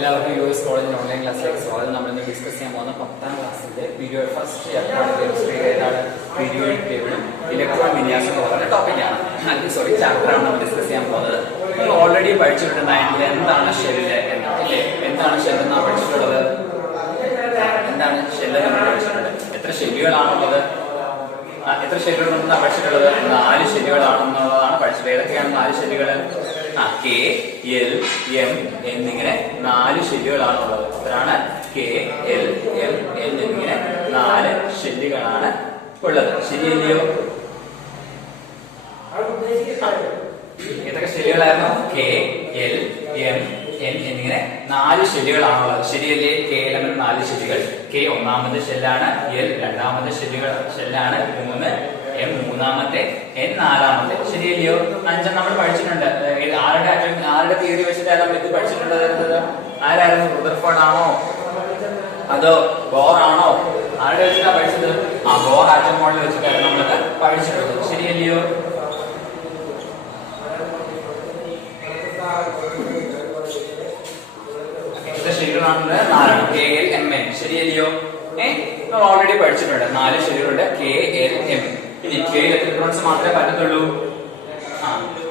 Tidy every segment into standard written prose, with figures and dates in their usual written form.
എല്ലാവർക്കും യുഎസ് കോളേജിൽ ഓൺലൈൻ ക്ലാസ്സിലേക്ക് സ്വാഗതം. നമ്മൾ ഇന്ന് ഡിസ്കസ് ചെയ്യാൻ പോകുന്ന 10ാം ക്ലാസ്സിന്റെ പീരിയോഡ് ഫസ്റ്റ് ഏതാണ് പീരിയോഡിക് ടേബിളും ഇലക്ട്രോൺ വിന്യാസം എന്ന് പറയുന്ന ടോപ്പിക്കാണ്. ചാപ്റ്ററാണ് നമ്മൾ ഡിസ്കസ് ചെയ്യാൻ പോകുന്നത്. നമ്മൾ ഓൾറെഡി പഠിച്ചിട്ടുണ്ടായിരുന്നത് എന്താണ് ഷെല്ല് അല്ലേ, എന്താണ് ഷെല്ല് എന്നാണ് പഠിച്ചിട്ടുള്ളത്. എന്താണ് ഷെല്ല് നമ്മൾ പഠിച്ചിട്ടുണ്ട്. എത്ര ഷെല്ലുകളാണുള്ളത്, എത്ര ഷെല്ലുകളുണ്ടെന്നാണ് പഠിച്ചിട്ടുള്ളത്. 4 ഷെല്ലുകളാണെന്നുള്ളതാണ് പഠിച്ചത്. ഏതൊക്കെയാണ് 4 ഷെല്ലുകൾ? കെ, എൽ, എം എന്നിങ്ങനെ 4 ഷെല്ലുകളാണുള്ളത്. അതാണ് കെ, എൽ, എം, എൻ എന്നിങ്ങനെ 4 ഷെല്ലുകളാണ് ഉള്ളത്. ശരിയല്ലയോ? ഏതൊക്കെ ഷെല്ലുകളായിരുന്നു? കെ, എൽ, എം, എൻ എന്നിങ്ങനെ 4 ഷെല്ലുകളാണുള്ളത്. ശരിയല്ലേ? K element 4 ഷെല്ലുകൾ. കെ ഒന്നാമത്തെ ഷെല്ലാണ്, എൽ രണ്ടാമത്തെ ഷെല്ലാണ്, 3 എം മൂന്നാമത്തെ, എൻ 4ാമത്തെ. ശരിയല്ലയോ? 5 നമ്മൾ പഠിച്ചിട്ടുണ്ട്. ആരുടെ തിയറി വെച്ചിട്ടാണ് നമ്മൾ ഇത് പഠിച്ചിട്ടുള്ളത്? ആരായിരുന്നു? റുദർഫോർഡ് ആണോ അതോ ബോർ ആണോ? ആരുടെ വെച്ചിട്ടാണ് പഠിച്ചത്? ബോർ ആറ്റം മോഡൽ വെച്ചിട്ടാണ് നമ്മളത് പഠിച്ചിട്ടുള്ളത്. ശരിയല്ലയോ? ഷെല്ലുകളാണ് 4, കെ, എൽ, എം, എൻ. ശരിയല്ലയോ? നമ്മൾ ഓൾറെഡി പഠിച്ചിട്ടുണ്ട് 4 ഷെല്ലുകളുണ്ട്, കെ, എൽ, എം. ഇനി കെ ഇലക്ട്രോൺസ് മാത്രമേ പറ്റത്തുള്ളൂ.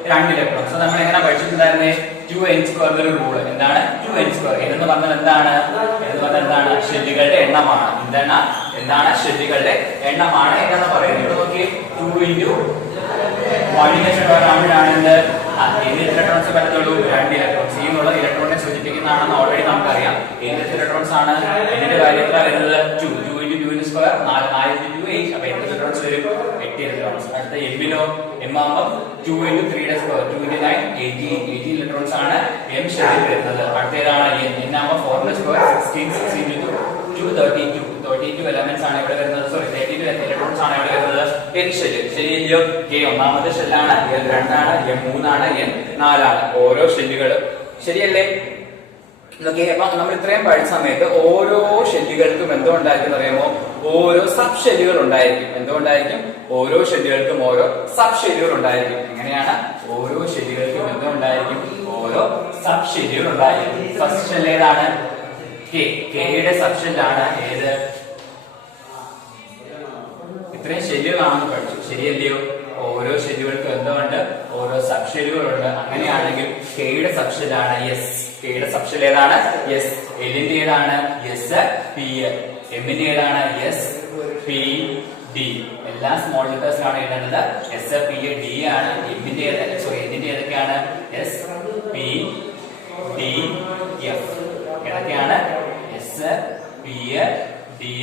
2 ഇലക്ട്രോൺസ്. നമ്മൾ എങ്ങനെ പഠിച്ചിട്ടുണ്ടായിരുന്നേ? 2n² ഒരു റൂള്. എന്താണ് 2n²? എന്ന് പറഞ്ഞാൽ എന്താണ്? ഷെല്ലുകളുടെ എണ്ണമാണ്. എന്താണ് ഷെല്ലുകളുടെ എണ്ണമാണ് എന്ന് പറയുന്നത്. നോക്കി, 2 × 1 ആകുമ്പോഴാണ് ഏത് ഇലക്ട്രോൺസ് പറ്റത്തുള്ളൂ? 2 ഇലക്ട്രോൺസ്. ഈ എന്നുള്ള ഇലക്ട്രോണിനെ സൂചിപ്പിക്കുന്നതാണെന്ന് ഓൾറെഡി നമുക്കറിയാം. ഏത് ഇലക്ട്രോൺസ് ആണ്? ഇതിന്റെ കാര്യം എത്ര വരുന്നത്? 2 × 2n², 4 × 2 8. അപ്പൊ എത്ര ഇലക്ട്രോൺസ് വരും? 8 ഇലക്ട്രോൺസ്. അടുത്ത എമ്മിലോ? എം ആകുമ്പോൾ 2 × 3^2, 2 × 9 18 ഇലക്ട്രോൺസ് ആണ് എം ഷെല്ലിൽ വരുന്നത്. അടുത്തേതാണ് എൻ. എൻ ആകുമ്പോൾ 4^2 16 16 × 2 32 എലമെന്റ്സ് ആണ് ഇവിടെ വരുന്നത്. 32 ഇലക്ട്രോൺസ് ആണ് ഇവിടെ വരുന്നത് എൻ ഷെല്ലിൽ. ശരിയല്ലയോ? കെ ഒന്നാമത്തെ ഷെല്ലാണ്, എൽ 2ആണ്, എം 3ആണ്, എൻ 4ആണ്. ഓരോ ഷെല്ലുകളും. ശരിയല്ലേ? ഓക്കെ. അപ്പൊ നമ്മൾ ഇത്രയും പഠിച്ച സമയത്ത് ഓരോ ഷെല്ലുകൾക്കും എന്തുകൊണ്ടായിരിക്കും അറിയാമോ? ഓരോ സബ് ഷെല്ലുകൾ ഉണ്ടായിരിക്കും. എന്തുകൊണ്ടായിരിക്കും? ഓരോ ഷെല്ലുകൾക്കും ഓരോ സബ് ഷെല്ലുകൾ ഉണ്ടായിരിക്കും. എങ്ങനെയാണ്? ഓരോ ഷെല്ലുകൾക്കും എന്തുണ്ടായിരിക്കും? ഓരോ സബ് ഷെല്ലുകൾ ഉണ്ടായിരിക്കും. ഫസ്റ്റ് ഷെല്ല് ഏതാണ്? കെ. കെയുടെ സബ് ഷെല്ലാണ് ഏത്? ഇത്രയും ഷെല്ലുകളാണെന്ന് പഠിച്ചു. ശരിയല്ലയോ? ഓരോ ഷെല്ലുകൾക്കും എന്തുണ്ട്? ഓരോ സബ് ഷെല്ലുകളുണ്ട്. അങ്ങനെയാണെങ്കിൽ കെയുടെ സബ് ഷെല്ലാണ് എസ്. കെയുടെ സബ് ഷെൽ ഏതാണ്? എസ്. എല്ലിന്റെ ഏതാണ്? S, P. എമ്മിന്റെ ഏതാണ്? S, P, D. എല്ലാ സ്മോൾ ലെറ്റേഴ്സിലാണ് എഴുതേണ്ടത്. എസ്, പി, ഡി ആണ്. എമ്മിന്റെ എന്നിന്റെ ഏതൊക്കെയാണ്? S, P, D, F. ഏതൊക്കെയാണ്? S, P, D,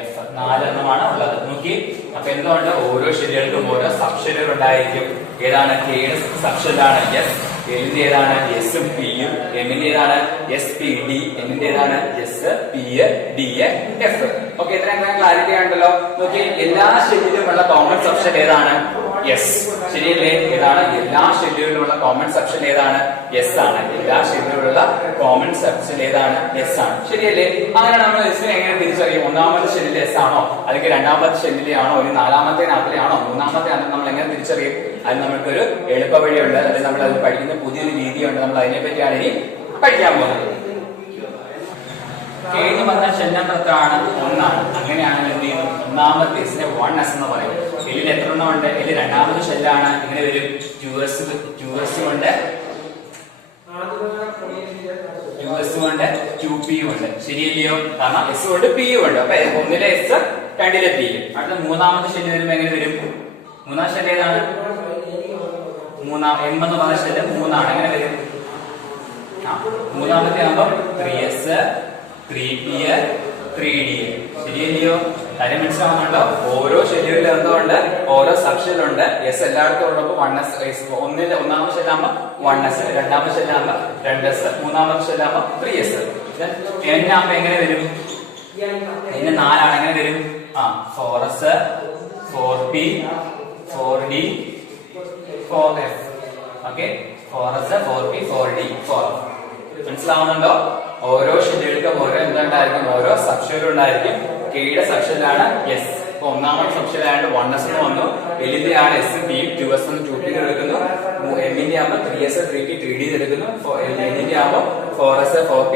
F. 4 എണ്ണമാണ് ഉള്ളത്. നോക്കി. അപ്പൊ എന്തുകൊണ്ട്? ഓരോ ഷെല്ലുകൾക്കും ഓരോ സബ് ഷെല്ലുകൾ ഉണ്ടായിരിക്കും. ഏതാണ്? കെയുടെ സബ് ഷെല്ലാണ് എസ്. എല്ലിന്റെ ഏതാണ്? എസും പിയും. എമ്മിന്റെ ഏതാണ്? S, P, D. എന്നിന്റെ ഏതാണ്? S, P, D, F. Okay. ഇത്രയും ക്ലാരിറ്റി ആണല്ലോ. നോക്കി, എല്ലാ ഷെല്ലിലുമുള്ള കോമൺ സബ്ഷെൽ ഏതാണ്? എസ്. ശരിയല്ലേ? ഏതാണ്? എല്ലാ ഷെല്ലുകളിലുമുള്ള കോമൺ സബ്ഷെൽ ഏതാണ്? എസ് ആണ്. എല്ലാ ഷെല്ലുകളിലുള്ള കോമൺ സബ്ഷെൽ ഏതാണ്? എസ് ആണ്. ശരിയല്ലേ? അങ്ങനെ നമ്മൾ എസിനെ എങ്ങനെ തിരിച്ചറിയും? ഒന്നാമത്തെ ഷെല്ലിൽ എസ് ആണോ, അല്ലെങ്കിൽ രണ്ടാമത്തെ ഷെല്ലിലെ ആണോ, ഒരു 4ാമത്തെ ആണോ, 3ാമത്തെ ആണോ നമ്മൾ എങ്ങനെ തിരിച്ചറിയും? അത് നമുക്കൊരു എളുപ്പ വഴിയുണ്ട്. അല്ലെങ്കിൽ നമ്മൾ അത് പഠിക്കുന്ന പുതിയൊരു രീതിയുണ്ട്. നമ്മൾ അതിനെ പറ്റിയാണ് ഇനി പഠിക്കാൻ പോകുന്നത്. കെ എന്ന് പറഞ്ഞ ഷെൽ നമ്പർ എത്രയാണ്? 1 ആണ്. അങ്ങനെയാണെങ്കിൽ എന്ത് ചെയ്യും? ഒന്നാമത്തെ എസിനെ 1s എന്ന് പറയും. എല്ലിൽ എത്ര എണ്ണം ഉണ്ട്? എല്ലിൽ രണ്ടാമത്തെ ഷെല്ലാണ്. ഇങ്ങനെ വരും 2s കൊണ്ട് 2p ഉണ്ട്. ശരിയല്ലയോ? കാരണം എസ് കൊണ്ട് പി ഉണ്ട്. അപ്പൊ 1ലെ എസ് 2ലെ പി. അടുത്ത 3ാമത്തെ ഷെല്ല് വരുമ്പോ എങ്ങനെ വരും? 3ാം ഷെല്ല് ഏതാണ്? എം എന്ന് പറഞ്ഞ ഷെല്ല് 3 ആണ്. എങ്ങനെ വരും? 3ാമത്തെ ആകുമ്പോൾ 3s 3p 3d. ശരിയല്ലയോ? കാര്യം മനസ്സിലാവുന്നുണ്ടോ? ഓരോ ഷെല്ലുകളിലും എന്തുകൊണ്ട്? ഓരോ സബ് ഷെല്ലുണ്ട്. എസ് എല്ലായിടത്തും ഉള്ളപ്പോൾ 1s. ഒന്നാമത്തെ ഷെല്ലാകുമ്പോ 1s, രണ്ടാമത്തെ ഷെല്ലാകുമ്പോ 2s, മൂന്നാമത്തെ ഷെല്ലാകുമ്പോ 3s. n ആകുമ്പോ എങ്ങനെ വരും? n 4 ആണ്. എങ്ങനെ വരും? 4s 4p 4d 4f. Okay. 4s 4p 4d 4. മനസ്സിലാവുന്നുണ്ടോ? ഓരോ ഷെല്ലുകൾക്കും ഓരോ എന്തുണ്ടായിരിക്കും? ഓരോ സബ് ഷെല്ലുകൾ ഉണ്ടായിരിക്കും. കെയുടെ സബ് ഷെല്ലാണ് എസ്. അപ്പൊ ഒന്നാമത്തെ സബ് ഷെൽ ആയതുകൊണ്ട് 1s എന്ന് വന്നു. എല്ലിന്റെ ആണ് എസ്, പി, 2s എന്ന് 2p എടുക്കുന്നു. എമ്മിന്റെ ആകുമ്പോൾ 3s 3p 3d എടുക്കുന്നു. എന്നിന്റെ ആകുമ്പോൾ 4s 4p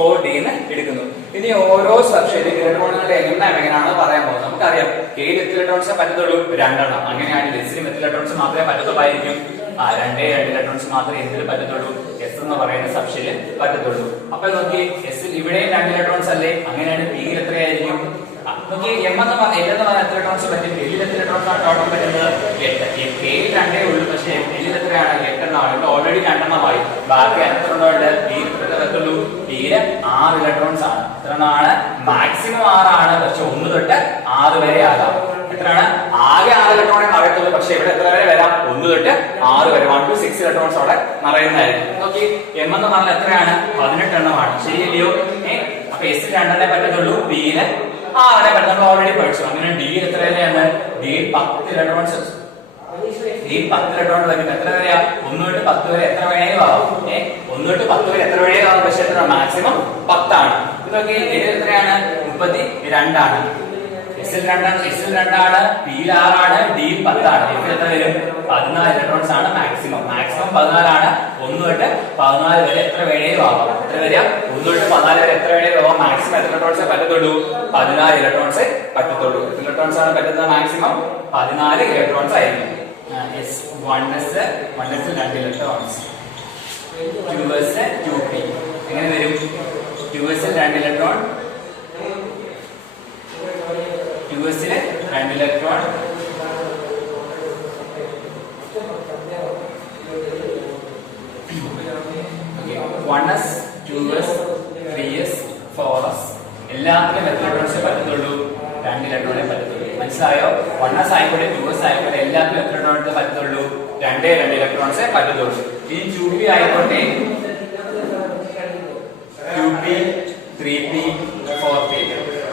4D എന്ന് എടുക്കുന്നു. ഇനി ഓരോ സബ്ഷെല്ലിൽ ഇലക്ട്രോണുകളുടെ എണ്ണം എങ്ങനെയാണെന്ന് പറയാൻ പോകുന്നത്. നമുക്കറിയാം കെയിൽ എത്ര ഇലക്ട്രോൺസ് പറ്റത്തുള്ളൂ? 2 എണ്ണം. അങ്ങനെയാണെങ്കിൽ എസിലും എത്ര ഇലക്ട്രോൺസ് മാത്രമേ പറ്റത്തുള്ളായിരിക്കും? 2 ഇലക്ട്രോൺസ് മാത്രമേ എന്തിൽ പറ്റത്തുള്ളൂ? എസ് എന്ന് പറയുന്ന സബ്ഷെല്ലിൽ പറ്റത്തുള്ളൂ. അപ്പൊ നോക്കി എസിൽ ഇവിടെയും 2 ഇലക്ട്രോൺസ് അല്ലേ? അങ്ങനെയാണ് പിയിൽ എത്രയായിരിക്കും? നോക്കി എം എന്ന് പറഞ്ഞാൽ എത്ര ഇലക്ട്രോൺസ് പറ്റും? എല്ലിൽ എത്ര ഇലക്ട്രോൺസ് ആണ് ടോട്ടൽ പറ്റുന്നത്? 8. കെയിൽ 2 ഉള്ളൂ, പക്ഷേ എല്ലിൽ എത്രയാണ്? 8 എണ്ണമാണ്. ഇവിടെ ഓൾറെഡി 2 എണ്ണമായി. ബാക്കി എത്ര എണ്ണമുണ്ട്? പിയിൽ എത്ര പറ്റത്തുള്ളൂ? പിയിൽ 6 ഇലക്ട്രോൺസ് ആണ്. എത്ര എണ്ണമാണ്? മാക്സിമം 6 ആണ്, പക്ഷെ 1 തൊട്ട് 6 വരെ ആകാം. എത്രയാണ്? ആകെ 6 ഇലക്ട്രോണേ നിറയത്തുള്ളൂ, പക്ഷെ ഇവിടെ എത്ര വരെ വരാം? 1 തൊട്ട് 6 വരെ. 1 to 6 ഇലക്ട്രോൺസ് അവിടെ നിറയുന്നതായിരിക്കും. നോക്കി എം എന്ന് പറഞ്ഞാൽ എത്രയാണ്? 18 എണ്ണമാണ്. ശരിയല്ലയോ? അപ്പൊ എസിൽ 2 എണ്ണേ പറ്റത്തുള്ളൂ, ബിയില് 6 എണ്ണേ പറ്റുള്ളൂ. ഓൾറെഡി പഠിച്ചു. അങ്ങനെ ഡിയിൽ എത്ര വരെയാണ്? ഡിയിൽ 10 ഇലക്ട്രോൺസ്. ഈ 10 ഇലക്ട്രോൺ വരുമ്പോൾ എത്ര വരെയാ? 1 തൊട്ട് 10 വരെ എത്ര വേണേലും ആവാം. 1 തൊട്ട് 10 വരെ എത്ര വേണേലും ആവാം, പക്ഷെ എത്ര? മാക്സിമം 10 ആണ്. നോക്കി ഇതിൽ എത്രയാണ്? 32 ആണ്. എസിൽ 2 ആണ്, ബിയിൽ 6 ആണ്, ഡിയിൽ 10 ആണ്. എഫിൽ എത്ര വരും? 14 ഇലക്ട്രോൺസ് ആണ് മാക്സിമം. മാക്സിമം 14 ആണ്. 1 തൊട്ട് 14 വരെ എത്ര വേണേലും ആവാം. എത്ര വരെയാ? 1 തൊട്ട് 14 വരെ എത്ര വേണേലും ആവാം. മാക്സിമം എത്ര ഇലക്ട്രോൺസ് പറ്റത്തുള്ളൂ? 14 ഇലക്ട്രോൺസ് പറ്റത്തുള്ളൂ. എത്ര ഇലക്ട്രോൺസ് ആണ് പറ്റുന്നത്? മാക്സിമം 14 ഇലക്ട്രോൺസ് ആയിരിക്കും. 1s 2 electrons, 2s 2p. എങ്ങനെ വരും? 2s 2 electron, 2s 2 electron, 1s 2s 3s 4s എല്ലാത്തിനും എത്ര ഇലക്ട്രോൺസ് പറ്റത്തുള്ളൂ? 2 ഇലക്ട്രോണേ പറ്റത്തുള്ളൂ. മനസ്സിലായോ? 1s ആയിക്കോട്ടെ 2s ആയിക്കോട്ടെ എല്ലാത്തിനും എത്ര ഇലക്ട്രോൺസ് പറ്റത്തുള്ളൂ? 2 ഇലക്ട്രോൺസേ പറ്റത്തുള്ളൂ. ഇനി 2p ആയിക്കോട്ടെ 2p 3p 4p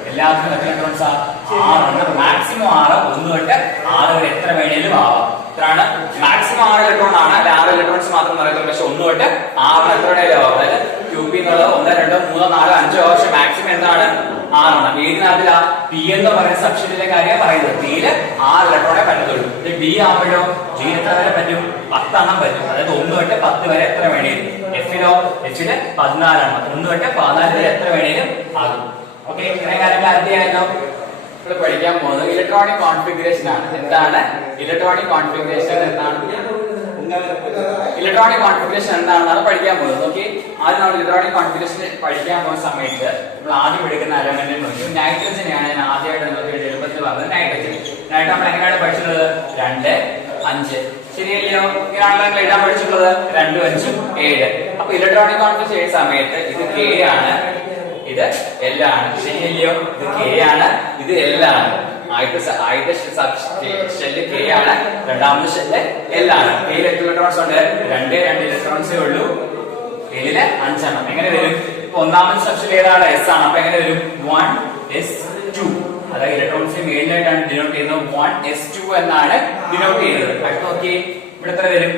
എല്ലാത്തിനും എത്ര ഇലക്ട്രോൺസാ? 6. മാക്സിമം 6. 1 തൊട്ട് 6 വരെ എത്ര വേണേലും ആവാം. എത്രയാണ്? മാക്സിമം 6 ഇലക്ട്രോൺ ആണ്. 6 ഇലക്ട്രോൺസ് മാത്രം പറയുന്നത്, പക്ഷെ 1 തൊട്ട് 6 എത്ര വേണേലും ആവാം. അതായത് 2p എന്നുള്ളത് 1 2 3 4 5 പക്ഷെ മാക്സിമം എന്താണ്? 6 ആണ്. ഏതിനകത്തില? പി എന്ന് പറയുന്ന സബ്ഷെല്ലിലെ കാര്യം പറയുന്നത്. പിയില് 6 ഇലക്ട്രോണേ പറ്റത്തുള്ളൂ. ഡി ആവുമ്പോഴോ ഡി എത്ര വരെ പറ്റും? 10 എണ്ണം പറ്റും. അതായത് 1 തൊട്ട് 10 വരെ എത്ര വേണേലും. എഫിലോ? എഫില് 14 ആണ്. 1 തൊട്ട് 14 വരെ എത്ര വേണേലും ആകും. ഓക്കെ, ഇത്രയും കാര്യം ക്ലാരിറ്റി ആയല്ലോ. ഇവിടെ പഠിക്കാൻ പോകുന്നത് ഇലക്ട്രോണിക് കോൺഫിഗറേഷൻ ആണ്. എന്താണ് ഇലക്ട്രോണിക് കോൺഫിഗറേഷൻ? ഇലക്ട്രോണിക് കോൺഫിഗറേഷൻ എന്താണെന്നാണ് പഠിക്കാൻ പോകുന്നത്. ഓക്കെ, ആദ്യം നമ്മൾ ഇലക്ട്രോണിക് കോൺഫിഗറേഷൻ പഠിക്കാൻ പോകുന്ന സമയത്ത് നമ്മൾ ആദ്യം എടുക്കുന്ന എലമെന്റ് നോക്കി നൈട്രജനെയാണ്. ഞാൻ ആദ്യമായിട്ട് നിങ്ങൾക്ക് എളുപ്പത്തിൽ പറഞ്ഞത് നൈട്രജൻ. നൈട്രജൻ നമ്മൾ എങ്ങനെയാണ് പഠിച്ചിട്ടുള്ളത്? 2 5. ശരിയല്ലയോ? ഇങ്ങനെയാണല്ലോ എഴുതാൻ പഠിച്ചിട്ടുള്ളത്. 2 5 7. അപ്പൊ ഇലക്ട്രോണിക് കോൺഫിഗറേഷൻ ചെയ്യുന്ന സമയത്ത് ഇത് കെ ആണ്, ഇത് L ആണ്. ശരിയല്ലയോ? ഇത് കെ ആണ്, ഇത് L ആണ്. ആദ്യത്തെ ഷെല്ല് കെ ആണ്, രണ്ടാമത്തെ ഷെല്ല് L ആണ്. കെയിൽ എത്ര ഇലക്ട്രോൺസ് ഉണ്ട്? 2 ഇലക്ട്രോൺസേ ഉള്ളൂ. Lല് 5 എണ്ണം. എങ്ങനെ വരും? ഇപ്പൊ ഒന്നാമത്തെ സബ്ഷെൽ ഏതാണ്? S ആണ്. അപ്പൊ എങ്ങനെ വരും? 1s2. അതായത് ഇലക്ട്രോൺസ് മെയിനായിട്ടാണ് ഡിനോട്ട് ചെയ്യുന്നത്. 1s2 എന്നാണ് ഡിനോട്ട് ചെയ്യുന്നത്. അടുത്ത് നോക്കി ഇവിടെ എത്ര വരും?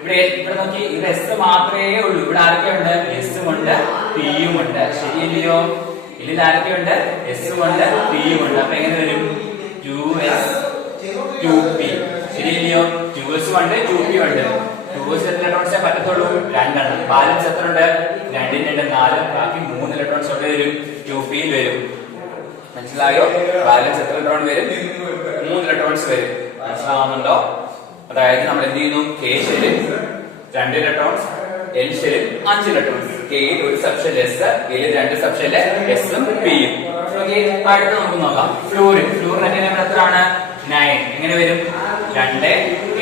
ഇവിടെ നോക്കി ഇത് എസ് മാത്രമേ ഉള്ളൂ. ഇവിടെ ആരൊക്കെയുണ്ട്? എസും ഉണ്ട്, പിയും ഉണ്ട്. ശരിയല്ലയോ? ഇതിൽ ആരൊക്കെയുണ്ട്? എസും ഉണ്ട്, പിയും ഉണ്ട്. അപ്പൊ എങ്ങനെ വരും? 2s 2p. ശരിയല്ലയോ? 2s ഉണ്ട്, 2p ഉണ്ട്. 2s എത്ര ഇലക്ട്രോൺസേ പറ്റത്തുള്ളൂ? 2 എണ്ണം. ബാലൻസ് എത്ര ഉണ്ട്? 2 2 4. ബാക്കി 3 ഇലക്ട്രോൺസ് എവിടെ വരും? 2p വരും. മനസ്സിലായോ? ബാലൻസ് എത്ര ഇലക്ട്രോൺ വരും? 3 ഇലക്ട്രോൺസ് വരും. മനസ്സിലാവുന്നുണ്ടോ? അതായത് നമ്മൾ എന്ത് ചെയ്യുന്നു? കെ ഷെല്ലിൽ 2 ഇലക്ട്രോൺസ്, എൽ ഷെല്ലിൽ 5 ഇലക്ട്രോൺസ്. കെയിൽ ഒരു സബ്ഷെൽ എസ്, കെയിൽ 2 സബ്ഷെല് എസും പിയും. അടുത്ത് നമുക്ക് നോക്കാം ഫ്ലൂറിൻ. ഫ്ലൂറിൻ എത്രയാണ്? 9. എങ്ങനെ വരും? 2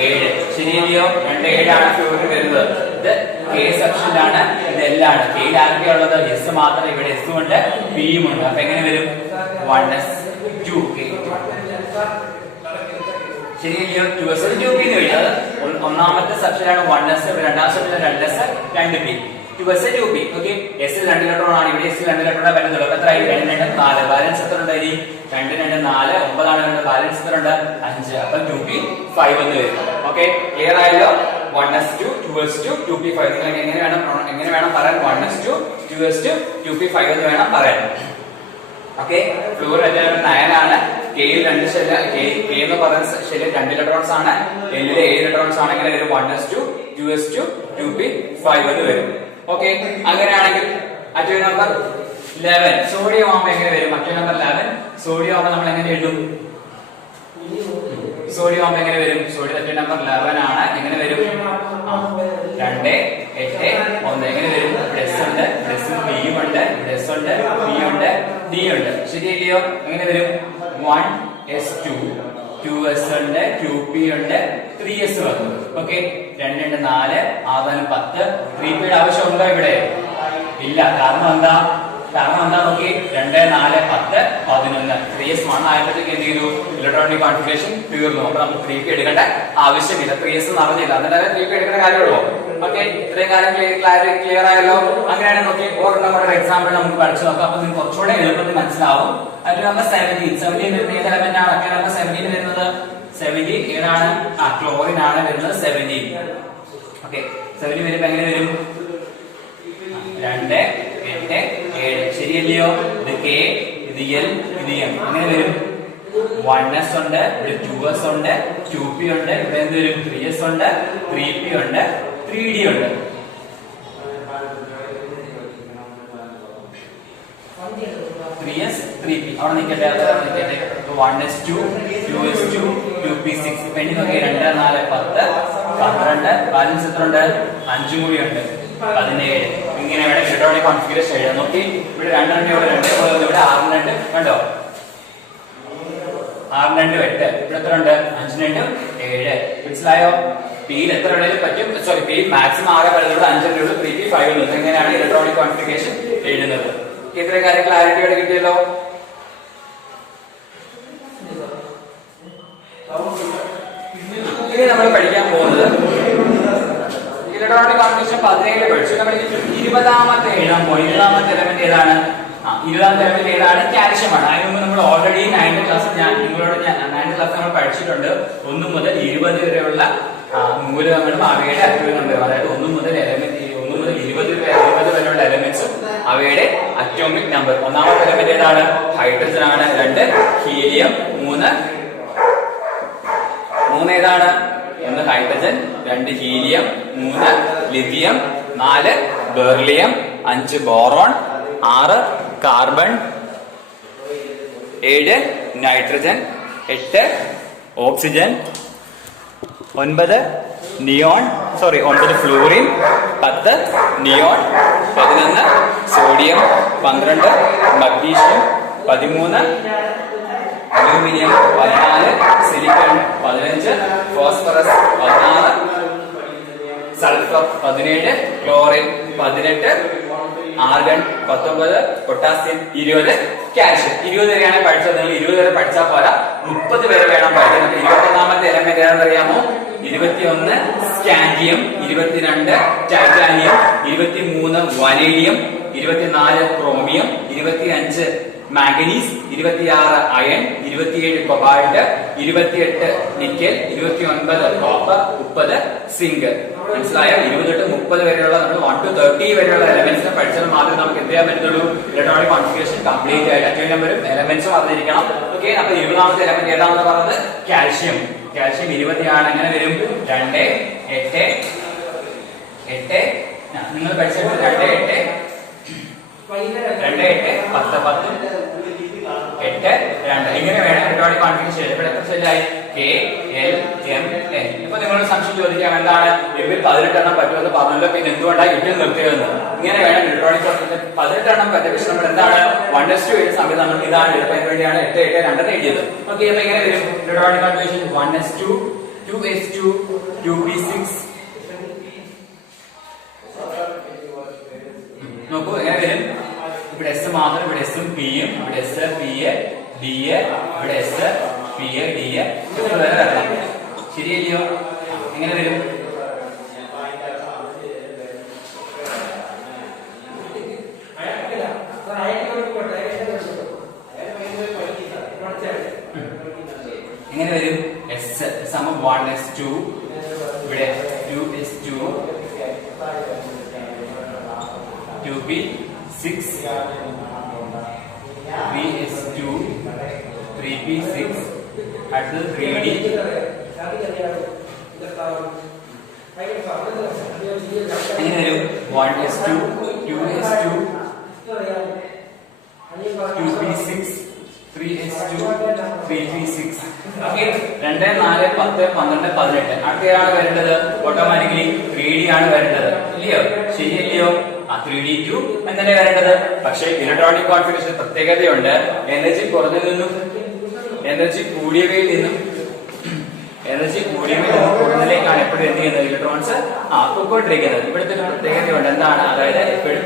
7. ശരിയല്ലയോ? 2 7 ആണ് ഫ്ലൂറിൻ വരുന്നത്. ഇത് കെ സബ്ഷെല്ലാണ്, ഇത് എൽ ആണ്. കെയിൽ ആരൊക്കെയാ ഉള്ളത്? എസ് മാത്രം. ഇവിടെ എസും ഉണ്ട്, പിയും ഉണ്ട്. അപ്പൊ എങ്ങനെ വരും? 1s2. ശരിയല്ലയോ? 2s 2p എന്ന് എഴുതി. ഒന്നാമത്തെ സബ്ഷെല്ലാണ് 1s, രണ്ടാമത്തെ സബ്ഷെല്ലാണ് 2s 2p. 2s 2p. Okay, S 2 electron ആണ്. ഇവിടെ എസ് 2 ഇലക്ട്രോൺ പറ്റുന്നുള്ളൂ. അപ്പൊ എത്ര? 2 2 4. ബാലൻസ് എത്ര ഉണ്ടായി? 2 2 4 9 ആണ്. ബാലൻസ് എത്ര ഉണ്ട്? 5. അപ്പൊ 2p 5 എന്ന് വരും. ഓക്കെ, ക്ലിയർ ആയല്ലോ? 1s2 2s2 2p 5. നിങ്ങൾക്ക് എങ്ങനെ വേണം പറയാൻ? 1s2 2s2 2p 5 എന്ന് വേണം പറയാൻ. ഓക്കെ, ഫ്ലൂറിൻ 9 ആണ്. കെയിൽ 2 ഷെല്ല്, കെ എന്ന് പറയുന്ന ഷെല്ല് 2 ഇലക്ട്രോൺസ് ആണ്. എല്ലിലെ 7 ഇലക്ട്രോൺസ് ആണ്. എങ്ങനെ വരും? 1s2 2s2 2p 5 എന്ന് വരും. ഓക്കെ, അങ്ങനെയാണെങ്കിൽ അറ്റോമിക് നമ്പർ 11 സോഡിയം ആകുമ്പോൾ എങ്ങനെ വരും? അറ്റോമിക് നമ്പർ 11 സോഡിയം ആകുമ്പോൾ നമ്മൾ എങ്ങനെ എഴുതും? സോഡിയം ആകുമ്പോൾ എങ്ങനെ വരും? സോഡിയം അറ്റോമിക് നമ്പർ 11 ആണ്. എങ്ങനെ വരും? 2 8 1 എങ്ങനെ വരും? പ്ലസ് ഉണ്ട്, പ്ലസ് പി ഉണ്ട്, പ്ലസ് ഉണ്ട്, പി ഉണ്ട്, ഡി ഉണ്ട്. ശരിയല്ലയോ? എങ്ങനെ വരും? 1s2 2s ഉണ്ട്, 2p ഉണ്ട്, 3s വന്നു. ഓക്കെ, 2 ഉണ്ട് 4 ആവാനും 10. 3p യുടെ ആവശ്യമുണ്ടോ ഇവിടെ? ഇല്ല. കാരണം എന്താ? നോക്കി, 2 4 10 11 3s 1 ആയപ്പോഴത്തേക്ക് എന്ത് ചെയ്തു? ഇലക്ട്രോണിക് കോൺഫിഗറേഷൻ തീർന്നു. അപ്പൊ നമുക്ക് 3p എടുക്കേണ്ട ആവശ്യമില്ല. 3s അറിഞ്ഞില്ല, എന്നിട്ട് 3p എടുക്കേണ്ട കാര്യമുള്ളൂ. ഓക്കെ, ഇത്രയും കാര്യം ക്ലിയർ ആയല്ലോ. അങ്ങനെയാണ് നോക്കി നമ്മുടെ എക്സാമ്പിൾ നമുക്ക് പഠിച്ചു നോക്കാം. അപ്പൊ നിങ്ങൾക്ക് കുറച്ചുകൂടെ എളുപ്പത്തിൽ മനസ്സിലാവും. അതിൽ നമ്മൾ 17 വരുന്ന ഏത് എലമെന്റ് ആണ്? അപ്പൊ നമ്മൾ 17 വരുന്നത് 17 ഏതാണ്? ക്ലോറിൻ ആണ് വരുന്നത് 17. ഓക്കെ, 17 വരുമ്പോ എങ്ങനെ വരും? 2 8 7 ശരിയല്ലയോ? ഇത് K, ഇത് L, ഇത് M. അങ്ങനെ വരും. 1s ഉണ്ട്, ഇവിടെ 2s ഉണ്ട്, 2p ഉണ്ട്, ഇവിടെ എന്ത് വരും? 3s ഉണ്ട്, 3p ഉണ്ട്, 3d ഉണ്ട്. അവിടെ നിൽക്കട്ടെ, 1s2 2s2 2p6 പെണ്ണി നോക്കി 2 4 10 12 ബാലൻസ് എത്ര ഉണ്ട്? 5 കൂടി ഉണ്ട് 17. ഇങ്ങനെ ഇവിടെ ഇലക്ട്രോണിക് കോൺഫിഗറേഷൻ എഴുതാം. നോക്കി, ഇവിടെ 2 ഇവിടെ 2 ഇവിടെ 6 2 കണ്ടോ? 6 2 8 ഇവിടെ എത്ര ഉണ്ട്? 5 2 7. മനസ്സിലായോ? പിയിൽ എത്ര വേണേലും പറ്റും. സോറി, പിയിൽ മാക്സിമം 6 കളികളുടെ 5 ഉള്ളൂ, 3p 5 ഉള്ളൂ. എങ്ങനെയാണ് ഇലക്ട്രോണിക് കോൺഫിഗറേഷൻ എഴുതുന്നത്? ഇത്രയും കാര്യം ക്ലാരിറ്റിയോടെ കിട്ടിയല്ലോ. ഇനി നമ്മൾ പഠിക്കാൻ പോകുന്നത് ഇലക്ട്രോണിക് കോൺഫിഗറേഷൻ 17 പഠിച്ചു. നമ്മൾ 20ാമത്തെ എഴുതാൻ പോകും. 20ാമത്തെ എലമെന്റ് ഏതാണ്? 20ാമത്തെ എലമെന്റ് ഏതാണ്? കാൽഷ്യം ആണ്. അതിന് മുമ്പ് നമ്മൾ ഓൾറെഡി 9th ക്ലാസ് നമ്മൾ പഠിച്ചിട്ടുണ്ട്. 1 മുതൽ 20 വരെയുള്ള മൂലകങ്ങളും അവയുടെ അറ്റോമിക് നമ്പറും. അതായത് 1 മുതൽ 20 വരെയുള്ള എലമെന്റ്സും അവയുടെ അറ്റോമിക് നമ്പർ. ഒന്നാമത്തെ എലമെന്റ് ഏതാണ്? ഹൈഡ്രജൻ ആണ്. 2 ഹീലിയം, 3 ഏതാണ്? 1 hydrogen, 2 helium, 3 lithium, 4 beryllium, 5 boron, 6 carbon, 7 nitrogen, 8 oxygen, 9 neon 9 fluorine, 10 neon, 11 sodium, 12 magnesium, 13 aluminium, 14 silicon, 15 phosphorus, 16 sulphur, 17 chlorine, 18 argon, 19 potassium, 20 calcium. 20 വരെയാണ് പഠിച്ചത്. നിങ്ങൾ 20 വരെ പഠിച്ചാൽ പോരാ, 30 വരെ വേണം പഠിക്കാൻ. 21ാമത്തെ എലമെന്റ് ഏതാണെന്ന് അറിയാമോ? 21 scandium, 22 titanium, 23 vanadium, 24 chromium, 25 manganese, 26 iron, 27 cobalt, 28 nickel, 29 copper, 30 zinc. മനസ്സിലായോ? 20 തൊട്ട് 30 വരെയുള്ള നമ്മൾ 1 to 30 വരെയുള്ള എലമെന്റ്സിനെ പഠിച്ചാൽ മാത്രമേ നമുക്ക് എന്ത് ചെയ്യാൻ പറ്റുള്ളൂ? ഇലക്ട്രോണിക് കോൺഫിഗറേഷൻ കംപ്ലീറ്റ് ആയിട്ട് അറ്റോമിക് നമ്പറും എലമെന്റ്സും അറിഞ്ഞിരിക്കണം. ഓക്കെ, അപ്പൊ 20ാമത്തെ എലമെന്റ് ഏതാണെന്ന് പറഞ്ഞത് കാൽഷ്യം. കാൽഷ്യം 20 ആണ്. എങ്ങനെ വരും? 2 8 8 നിങ്ങൾ പഠിച്ചത് 2 8 10 10 8 2 ഇങ്ങനെ വേണം ഇലക്ട്രോണിക് കോൺഫിഗറേഷൻ. ഇവിടെ എത്ര സെല്ലായി? K L M N. ഇപ്പൊ നിങ്ങളോട് സംശയം ചോദിക്കാം, എന്താണ് ഇതിൽ 18 എണ്ണം പറ്റുമെന്ന് പറഞ്ഞല്ലോ, പിന്നെ എന്തുകൊണ്ടാണ് 8 നിർത്തിയതെന്ന്? ഇങ്ങനെ വേണം ഇലക്ട്രോണിക് കോൺഫിഗറേഷൻ. 18 എണ്ണം പറ്റും. പക്ഷെ നമ്മൾ എന്താണ് 1s2 എഴുതിയ സമയത്ത് നമ്മൾ ഇതാണ് എളുപ്പം വേണ്ടിയാണ് 8 8 2 എഴുതിയത്. ഓക്കെ, അപ്പൊ എങ്ങനെ വരും electronic configuration? 1s2 2s2 2p6. നോക്കൂ എങ്ങനെ വരും? ഇവിടെ എസ് മാത്രം, ഇവിടെ എസും പിയും, ഇവിടെ എസ് പി ഡി ഇവിടെ എസ് പി ഡി വരെ വരണം. ശരിയല്ലയോ? എങ്ങനെ വരും? എങ്ങനെ വരും? എസ് സമം 1s2 ഇവിടെ 2s2 2p6 3s2 3p6 അടുത്തത് 3d. എങ്ങനെ വരും? 1s2 2s2 2, 4, 10, 12, 18. അടുത്ത ഏതാണ് വരേണ്ടത്? ഓട്ടോമാറ്റിക്കലി 3D ആണ് വരേണ്ടത്, ഇല്ലയോ? ശരിയല്ലയോ? 3D2 എന്നല്ലേ വരേണ്ടത്. പക്ഷേ ഇലക്ട്രോണിക് കോൺഫിഗറേഷൻ പ്രത്യേകതയുണ്ട്. എനർജി കുറഞ്ഞതിൽ നിന്നും എനർജി കൂടിയവയിൽ നിന്നും കൂടുതലേക്കാണ് എപ്പോഴും എന്ത് ചെയ്യുന്നത്? ഇലക്ട്രോൺസ് പൊയ്ക്കൊണ്ടിരിക്കുന്നത്. ഇവിടുത്തെ ഒരു പ്രത്യേകതയുണ്ട്. എന്താണ്? അതായത് എപ്പോഴും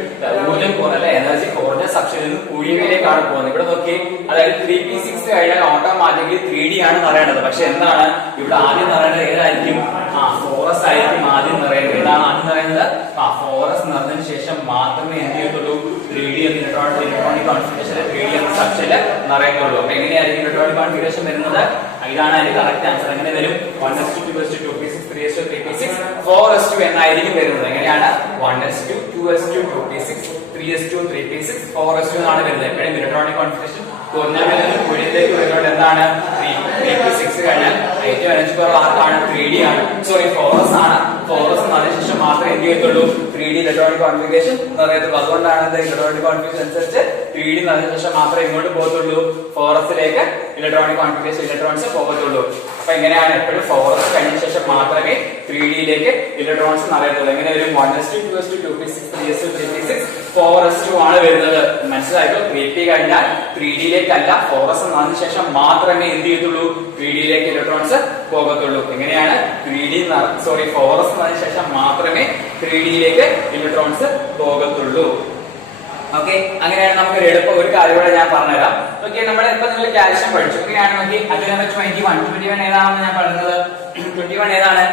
ഊർജ്ജം കുറഞ്ഞ എനർജി കുറഞ്ഞ സബ്സ്റ്റേഷനിൽ നിന്നും കൂടിയവയിലേക്കാണ് പോകുന്നത്. ഇവിടെ നോക്കി, അതായത് 3p6 കഴിഞ്ഞാൽ ഓട്ടോമാറ്റിക്കലി 3D ആണ് നിറയേണ്ടത്. പക്ഷെ എന്താണ് ഇവിടെ ആദ്യം നിറയേണ്ടത്? ഏതായിരിക്കും? ഫോറസ് ആയിരിക്കും ആദ്യം നിറയുന്നത്. ഏതാണ് ആദ്യം നിറയുന്നത്? ഫോറസ് നിറഞ്ഞതിന് ശേഷം മാത്രമേ എന്ത് ചെയ്യത്തുള്ളൂ? 3D എന്ന ഇലക്ട്രോണിക് കോൺഫിഗറേഷൻ 3D എന്ന സബ്സ്റ്റേഷനിൽ നിറയത്തുള്ളൂ. അപ്പൊ എങ്ങനെയായിരിക്കും ഇലക്ട്രോണിക് കോൺഫിഗറേഷൻ വരുന്നത്? ഇതാണ് അതിന്റെ കറക്റ്റ് ആൻസർ. എങ്ങനെ വരും? 1s2 2s2 2p6 3s2 3p6 4s2 എന്നായിരിക്കും വരുന്നത്. എങ്ങനെയാണ്? 1s2 2s2 2p6 3s2 3p6 4s2 എന്നാണ് വരുന്നത്. എപ്പോഴും ഇലക്ട്രോണിക് കോൺഫിഗറേഷൻ കുറഞ്ഞതിൽ കൂടിയതിലേക്ക് വരുന്നത് എന്താണ്? 3p6 കഴിഞ്ഞാൽ ഏറ്റവും എനർജി കുറവ് ആർക്കാണ്? 3D ആണ്. സോറി, ഫോറസ് ആണ്. ഫോറസ് എന്നതിന് ശേഷം മാത്രമേ എന്ത് ചെയ്യത്തുള്ളൂ? 3D electronic configuration നിറയത്തുള്ളൂ. അതുകൊണ്ടാണ് ഇലക്ട്രോണിക് കോൺഫിഗറേഷൻ അനുസരിച്ച് 3D എന്നതിന് ശേഷം മാത്രമേ ഇങ്ങോട്ട് പോകത്തുള്ളൂ, ഫോറസിലേക്ക് ഇലക്ട്രോണിക് കോൺഫിഗറേഷൻ ഇലക്ട്രോൺസ് പോകത്തുള്ളൂ. അപ്പൊ എങ്ങനെയാണ്? എപ്പോഴും ഫോറസ് കഴിഞ്ഞ ശേഷം മാത്രമേ 3Dയിലേക്ക് ഇലക്ട്രോൺസ് നിറയത്തുള്ളൂ. എങ്ങനെ വരും? 1s2 2s2 2p6 3s2 3p6 4s2 ആണ് വരുന്നത്. മനസ്സിലായോ? 3p കഴിഞ്ഞാൽ 3Dയിലേക്കല്ല, ഫോറസ് എന്നതിന് ശേഷം മാത്രമേ എന്ത് ചെയ്യത്തുള്ളൂ? 3Dയിലേക്ക് ഇലക്ട്രോൺസ് പോകത്തുള്ളൂ. എങ്ങനെയാണ്? ഫോറസ് എന്നതിന് ശേഷം മാത്രമേ 3Dയിലേക്ക് ഇലക്ട്രോൺസ് പോകത്തുള്ളൂ. ഓക്കെ, അങ്ങനെയാണ് നമുക്ക് എളുപ്പം ഒരു കാര്യം കൂടെ ഞാൻ പറഞ്ഞുതരാം. ഓക്കെ, നമ്മുടെ ഇപ്പൊ നിങ്ങൾ കാൽഷ്യം പഠിച്ചു. ഓക്കെയാണ് നോക്കി, അത് നമ്പർ 21 ഏതാണെന്ന് ഞാൻ പറഞ്ഞത്. 21 ഏതാണ്?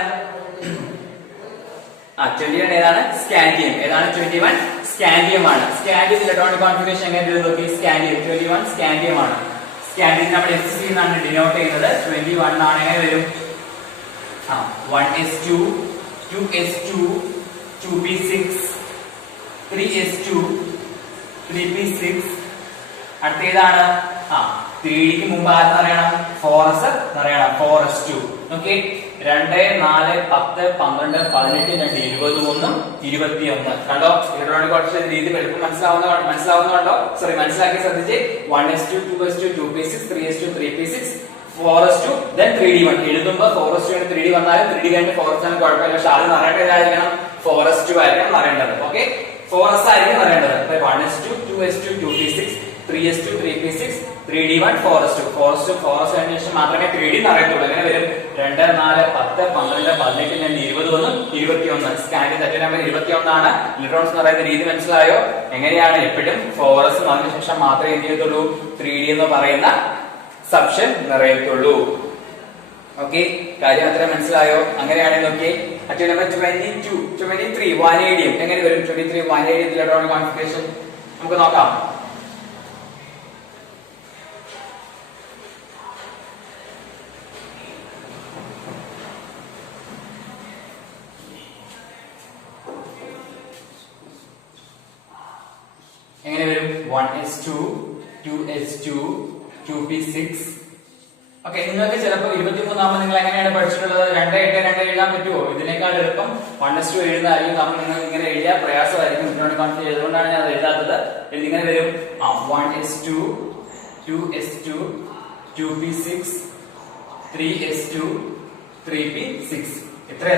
21 ഏതാണ്? സ്കാൻഡിയം. ഏതാണ് 21? സ്കാൻഡിയം ആണ്. സ്കാൻഡിയം ഇലക്ട്രോണിക് കോൺഫിഗറേഷൻ എങ്ങനെ വരും നോക്കി. സ്കാൻഡിയം 21 സ്കാൻഡിയം ആണ്. സ്കാൻഡിയം നമ്മൾ SC എന്നാണ് ഡിനോട്ട് ചെയ്യുന്നത്. 21 ആണ്. എങ്ങനെ വരും? 1s2 2s2 2p6 3s2 3p6. അടുത്ത ഏതാണ്? 3Dക്ക് മുമ്പ് ആര് നിറയണം? ഫോറസ് നിറയണം. 4s2. ഓക്കെ, 2, 4, 10, 12, 18, 2, 21, 21. കണ്ടോ? ഇലക്ട്രോണിക് കോൺഫിഗറേഷൻ രീതി എളുപ്പം മനസ്സിലാവുന്നുണ്ടോ? സോറി, മനസ്സിലാക്കി ശ്രദ്ധിച്ച്. 1s2 2s2 2p6 3s2 3p6 4s2 then 3d1. എഴുതുമ്പോ 4s2 3d വന്നാലും 3d കഴിഞ്ഞ് 4s ആണ് കുഴപ്പമില്ല. പക്ഷെ ആദ്യം നിറയേണ്ടത് ഏതായിരിക്കണം? 4s2 ആയിരിക്കണം നിറയേണ്ടത്. ഓക്കെ, 4s ആയിരിക്കും നിറയേണ്ടത്. 1s2 2s2 2p6 3s2 3p6 3d1 4s2 4s കഴിഞ്ഞ ശേഷം മാത്രമേ 3d നിറയത്തുള്ളൂ. എങ്ങനെ വരും? 2, 4, 10, 12, 18, 21, 21. സ്കാൻഡിയം തട്ട് നമ്പർ 21 ആണ്. ഇലക്ട്രോൺസ് നിറയുന്ന രീതി മനസ്സിലായോ? എങ്ങനെയാണ്? എപ്പോഴും ഫോറസ് അതിന് ശേഷം മാത്രമേ എന്ത് ചെയ്യത്തുള്ളൂ? 3D എന്ന് പറയുന്ന സബ്സ്റ്റേഷൻ നിറയത്തുള്ളൂ. ഓക്കെ, കാര്യം അത്ര മനസ്സിലായോ? അങ്ങനെയാണെങ്കിൽ നോക്കിയേ, അറ്റോമിക് നമ്പർ 23 വാനേഡിയം. എങ്ങനെ വരും? 23 വാനേഡിയം ഇലക്ട്രോണിക് കോൺഫിഗറേഷൻ നമുക്ക് നോക്കാം. എങ്ങനെ വരും? 1s2 2s2 2p6. ഓക്കെ, നിങ്ങൾക്ക് ചിലപ്പോൾ 23 ആകുമ്പോൾ നിങ്ങൾ എങ്ങനെയാണ് പഠിച്ചിട്ടുള്ളത്? 2, 8, 2 എഴുതാൻ പറ്റുമോ? ഇതിനേക്കാൾ എളുപ്പം 1s2 എഴുതായിരിക്കും. കാരണം നിങ്ങൾ ഇങ്ങനെ എഴുതിയാൽ പ്രയാസമായിരിക്കും ഇലക്ട്രോണിക് കോൺഫിഗറേഷൻ. അതുകൊണ്ടാണ് ഞാൻ അത് എഴുതാത്തത്. ഇതിങ്ങനെ വരും 1s2 2s2 2p6 3s2 3p6. എത്ര